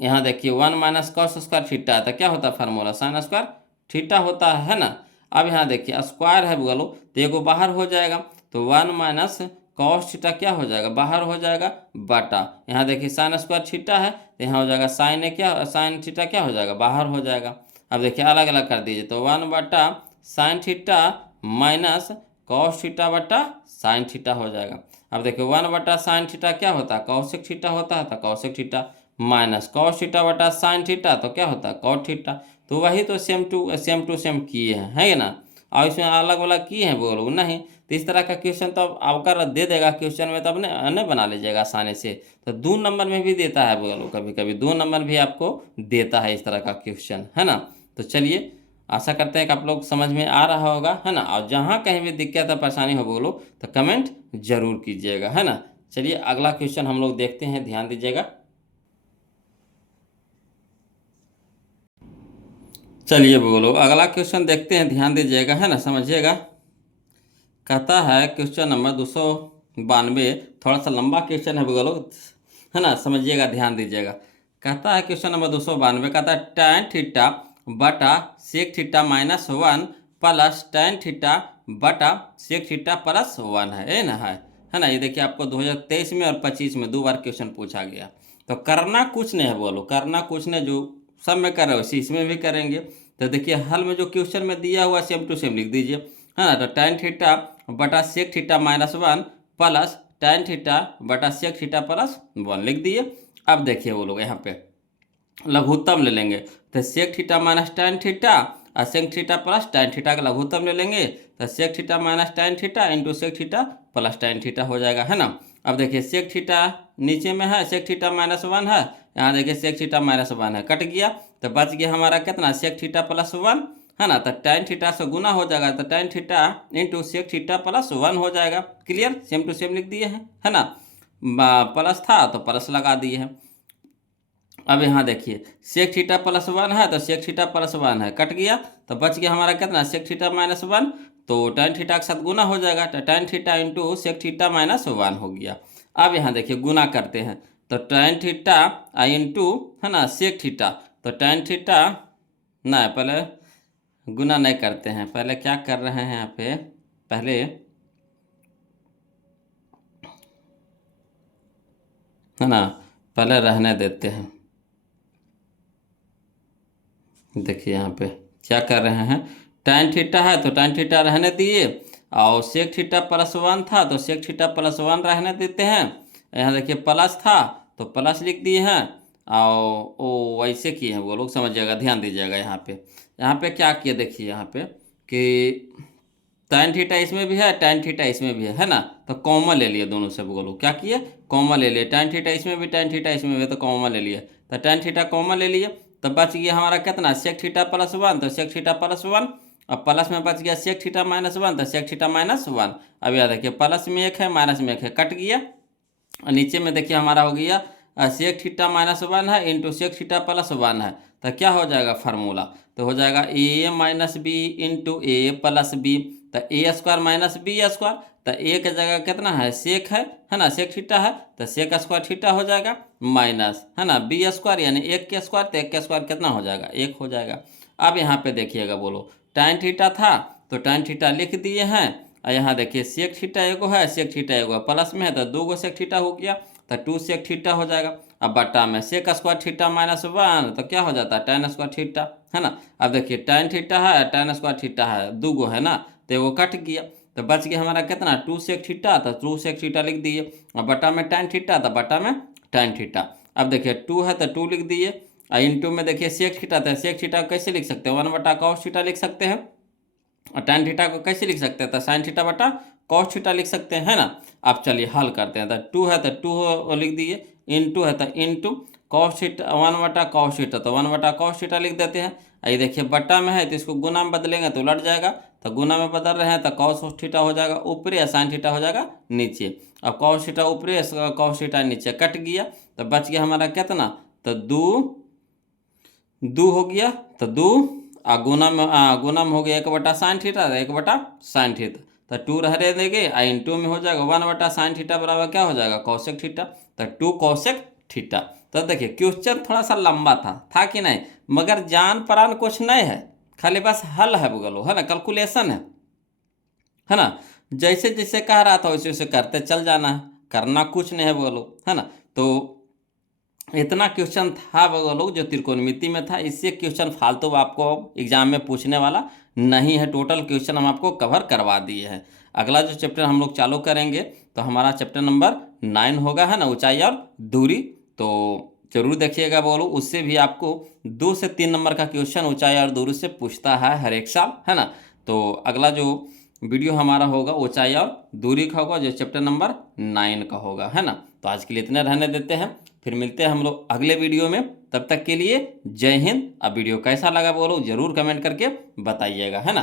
यहाँ देखिए 1 - cos² θ है तो क्या होता है फार्मूला sin² θ होता है ना। अब यहाँ देखिए स्क्वायर है बोलो तो एगो बाहर हो जाएगा, तो 1 माइनस कॉस थीटा क्या हो जाएगा, बाहर हो जाएगा बटा, यहाँ देखिए साइन स्क्वायर थीटा है तो यहाँ हो जाएगा साइन थीटा क्या हो जाएगा, बाहर हो जाएगा। अब देखिए अलग अलग कर दीजिए, तो 1 बटा sine theta minus cos theta बटा साइन थीटा हो जाएगा। अब देखिए 1 बटा साइन थीटा क्या होता है, कॉसेक थीटा होता है, तो cosec theta minus cos theta बटा साइन थीटा तो क्या होता है, कॉट थीटा। तो वही तो सेम टू सेम किए हैं, है ना। और इसमें अलग अलग किए हैं बोलो नहीं, तो इस तरह का क्वेश्चन तो अब आपका दे देगा क्वेश्चन में, तो अपने नहीं बना लीजिएगा आसानी से। तो 2 नंबर में भी देता है बोलो, कभी कभी 2 नंबर भी आपको देता है इस तरह का क्वेश्चन, है ना। तो चलिए आशा करते हैं कि आप लोग समझ में आ रहा होगा, है ना। और जहाँ कहीं भी दिक्कत या परेशानी हो बोलो तो कमेंट जरूर कीजिएगा, है ना। चलिए अगला क्वेश्चन हम लोग देखते हैं, ध्यान दीजिएगा। चलिए बोलो अगला क्वेश्चन देखते हैं, ध्यान दीजिएगा, है ना, समझिएगा। कहता है क्वेश्चन नंबर 292, थोड़ा सा लंबा क्वेश्चन है बोलो, है ना, समझिएगा ध्यान दीजिएगा। कहता है क्वेश्चन नंबर 292, कहता है tan थीटा बटा sec theta minus 1 plus tan theta बटा सेक थीटा प्लस 1 है ना, है ना। ये देखिए आपको 2023 में और 25 में 2 बार क्वेश्चन पूछा गया। तो करना कुछ नहीं है बोलो, करना कुछ नहीं, जो सब में कर रहे हो इसी इसमें भी करेंगे। तो देखिए हल में जो क्वेश्चन में दिया हुआ सेम टू सेम लिख दीजिए, है ना। तो tan थीटा बटा sec theta minus 1 plus tan theta बटा सेक थीटा प्लस 1 लिख दिए। अब देखिए वो लोग यहाँ पे लघुत्तम ले लेंगे, तो sec theta minus tan theta और sec theta plus tan theta का लघुत्तम ले लेंगे, तो sec theta minus tan theta into sec theta plus tan theta हो जाएगा, है ना। अब देखिए सेक थीटा नीचे में है, सेक थीटा माइनस 1 है, यहाँ देखिए सेक थीटा माइनस 1 है, कट गया, तो बच गया हमारा कितना, सेक थीटा प्लस 1, है ना। तो tan थीटा से गुना हो जाएगा, तो tan theta into sec theta plus 1 हो जाएगा। क्लियर, सेम टू सेम लिख दिए हैं, है ना। प्लस था तो प्लस लगा दिए हैं। अब यहाँ देखिए सेक थीटा प्लस 1 है, तो सेक थीटा प्लस 1 है, कट गया, तो बच गया हमारा कितना, सेक थीटा माइनस 1, तो tan थीटा के साथ गुना हो जाएगा, तो tan theta into sec theta minus 1 हो गया। अब यहाँ देखिए गुना करते हैं, तो tan थीटा इंटू, है ना, सेक थीटा, तो tan थीटा ना, पहले गुना नहीं करते हैं, पहले क्या कर रहे हैं यहाँ पे, पहले है ना, पहले रहने देते हैं। देखिए यहाँ पे क्या कर रहे हैं, tan थीटा है तो tan थीटा रहने दिए, और सेक थीटा प्लस 1 था तो सेक थीटा प्लस 1 रहने देते हैं। यहाँ देखिए प्लस था तो प्लस लिख दिए हैं, और वो वैसे किए हैं, वो लोग समझिएगा, ध्यान दीजिएगा। यहाँ पे क्या किए देखिए, यहाँ पे कि tan थीटा इसमें भी है, tan थीटा इसमें भी है ना, तो कॉमन ले लिए दोनों से, बोलो क्या किए, कॉमन ले लिए, tan थीटा इसमें भी, tan थीटा इसमें भी, तो कॉमन ले लिए, तो tan थीटा कॉमन ले लिए, तो बच गया हमारा कितना, सेक थीटा प्लस 1, तो सेक थीटा प्लस 1, अब प्लस में बच गया सेक थीटा माइनस 1, तो सेक थीटा माइनस 1। अब याद देखिए प्लस में 1 है माइनस में 1 है, कट गया, और नीचे में देखिए हमारा हो गया सेक थीटा माइनस 1 है इंटू सेक थीटा प्लस 1 है, तो क्या हो जाएगा फार्मूला, तो हो जाएगा ए माइनस बी इंटू ए प्लस बी, तो ए स्क्वायर माइनस बी स्क्वायर, तो ए की जगह कितना है, सेक है ना, सेक थीटा है, तो सेक स्क्वायर थीटा हो जाएगा, माइनस, है ना, बी स्क्वायर यानी 1 के स्क्वायर, तो 1 के स्क्वायर कितना हो जाएगा, 1 हो जाएगा। अब यहाँ पे देखिएगा बोलो tan थीटा था तो tan थीटा लिख दिए हैं, और यहाँ देखिए सेक थीटा एगो है, सेक थीटा एगो है, प्लस में है तो 2 गो सेक थीटा हो गया, तो 2 सेक थीटा हो जाएगा। अब बटा में सेक स्क्वायर थीटा माइनस 1 तो क्या हो जाता है, tan स्क्वायर थीटा, है ना। अब देखिए tan थीटा है, tan स्क्वायर थीटा है, 2 गो है ना, तो वो कट गया, तो बच गया हमारा कितना, 2 सेक थीटा, तो 2 सेक थीटा लिख दिए, और बटा में tan थीटा, तो बटा में tan थीटा। अब देखिए 2 है तो 2 लिख दिए, और इंटू में देखिए सेक थीटा, तो सेक थीटा कैसे लिख सकते हैं, 1 बटा कॉस थीटा लिख सकते हैं, और tan थीटा को कैसे लिख सकते हैं, तो साइन थीटा बटा कॉस थीटा लिख सकते हैं, है ना। अब चलिए हल करते हैं, तो 2 है तो 2 लिख दिए, इंटू है तो इंटू कॉस थीटा, 1 बटा कॉस थीटा, तो 1 बटा कॉस थीटा लिख देते हैं। ये देखिए बट्टा में है तो इसको गुना में बदलेंगे तो उलट जाएगा, तो गुना में बदल रहे हैं तो कॉस थीटा हो जाएगा ऊपरी, या साइन थीटा हो जाएगा नीचे। अब कॉस थीटा ऊपरी, कॉस थीटा नीचे, कट गया, तो बच गया हमारा कितना, तो 2 हो गया, तो 2 गुना में हो गया 1 बटा साइन थीटा, 1 बटा साइन थीटा, तो 2 रहने देंगे, इंटू में हो जाएगा 1 बटा साइन थीटा बराबर क्या हो जाएगा, कॉसेक थीटा, तो 2 कॉसेक थीटा। तो देखिए क्वेश्चन थोड़ा सा लंबा था कि नहीं, मगर जान परान कुछ नहीं है, खाली बस हल है बोलो, है ना, कैलकुलेशन है ना। जैसे जैसे कह रहा था वैसे वैसे करते चल जाना है, करना कुछ नहीं है बोलो, है ना। तो इतना क्वेश्चन था बोलो जो त्रिकोणमिति में था, इससे क्वेश्चन फालतू आपको एग्जाम में पूछने वाला नहीं है। टोटल क्वेश्चन हम आपको कवर करवा दिए हैं। अगला जो चैप्टर हम लोग चालू करेंगे तो हमारा चैप्टर नंबर 9 होगा, है ना, ऊंचाई और दूरी। तो जरूर देखिएगा बोलो, उससे भी आपको 2 से 3 नंबर का क्वेश्चन ऊंचाई और दूरी से पूछता है हर एक साल, है ना। तो अगला जो वीडियो हमारा होगा ऊंचाई और दूरी का होगा, जो चैप्टर नंबर 9 का होगा, है ना। तो आज के लिए इतने रहने देते हैं, फिर मिलते हैं हम लोग अगले वीडियो में। तब तक के लिए जय हिंद। अब वीडियो कैसा लगा बोलो जरूर कमेंट करके बताइएगा, है ना।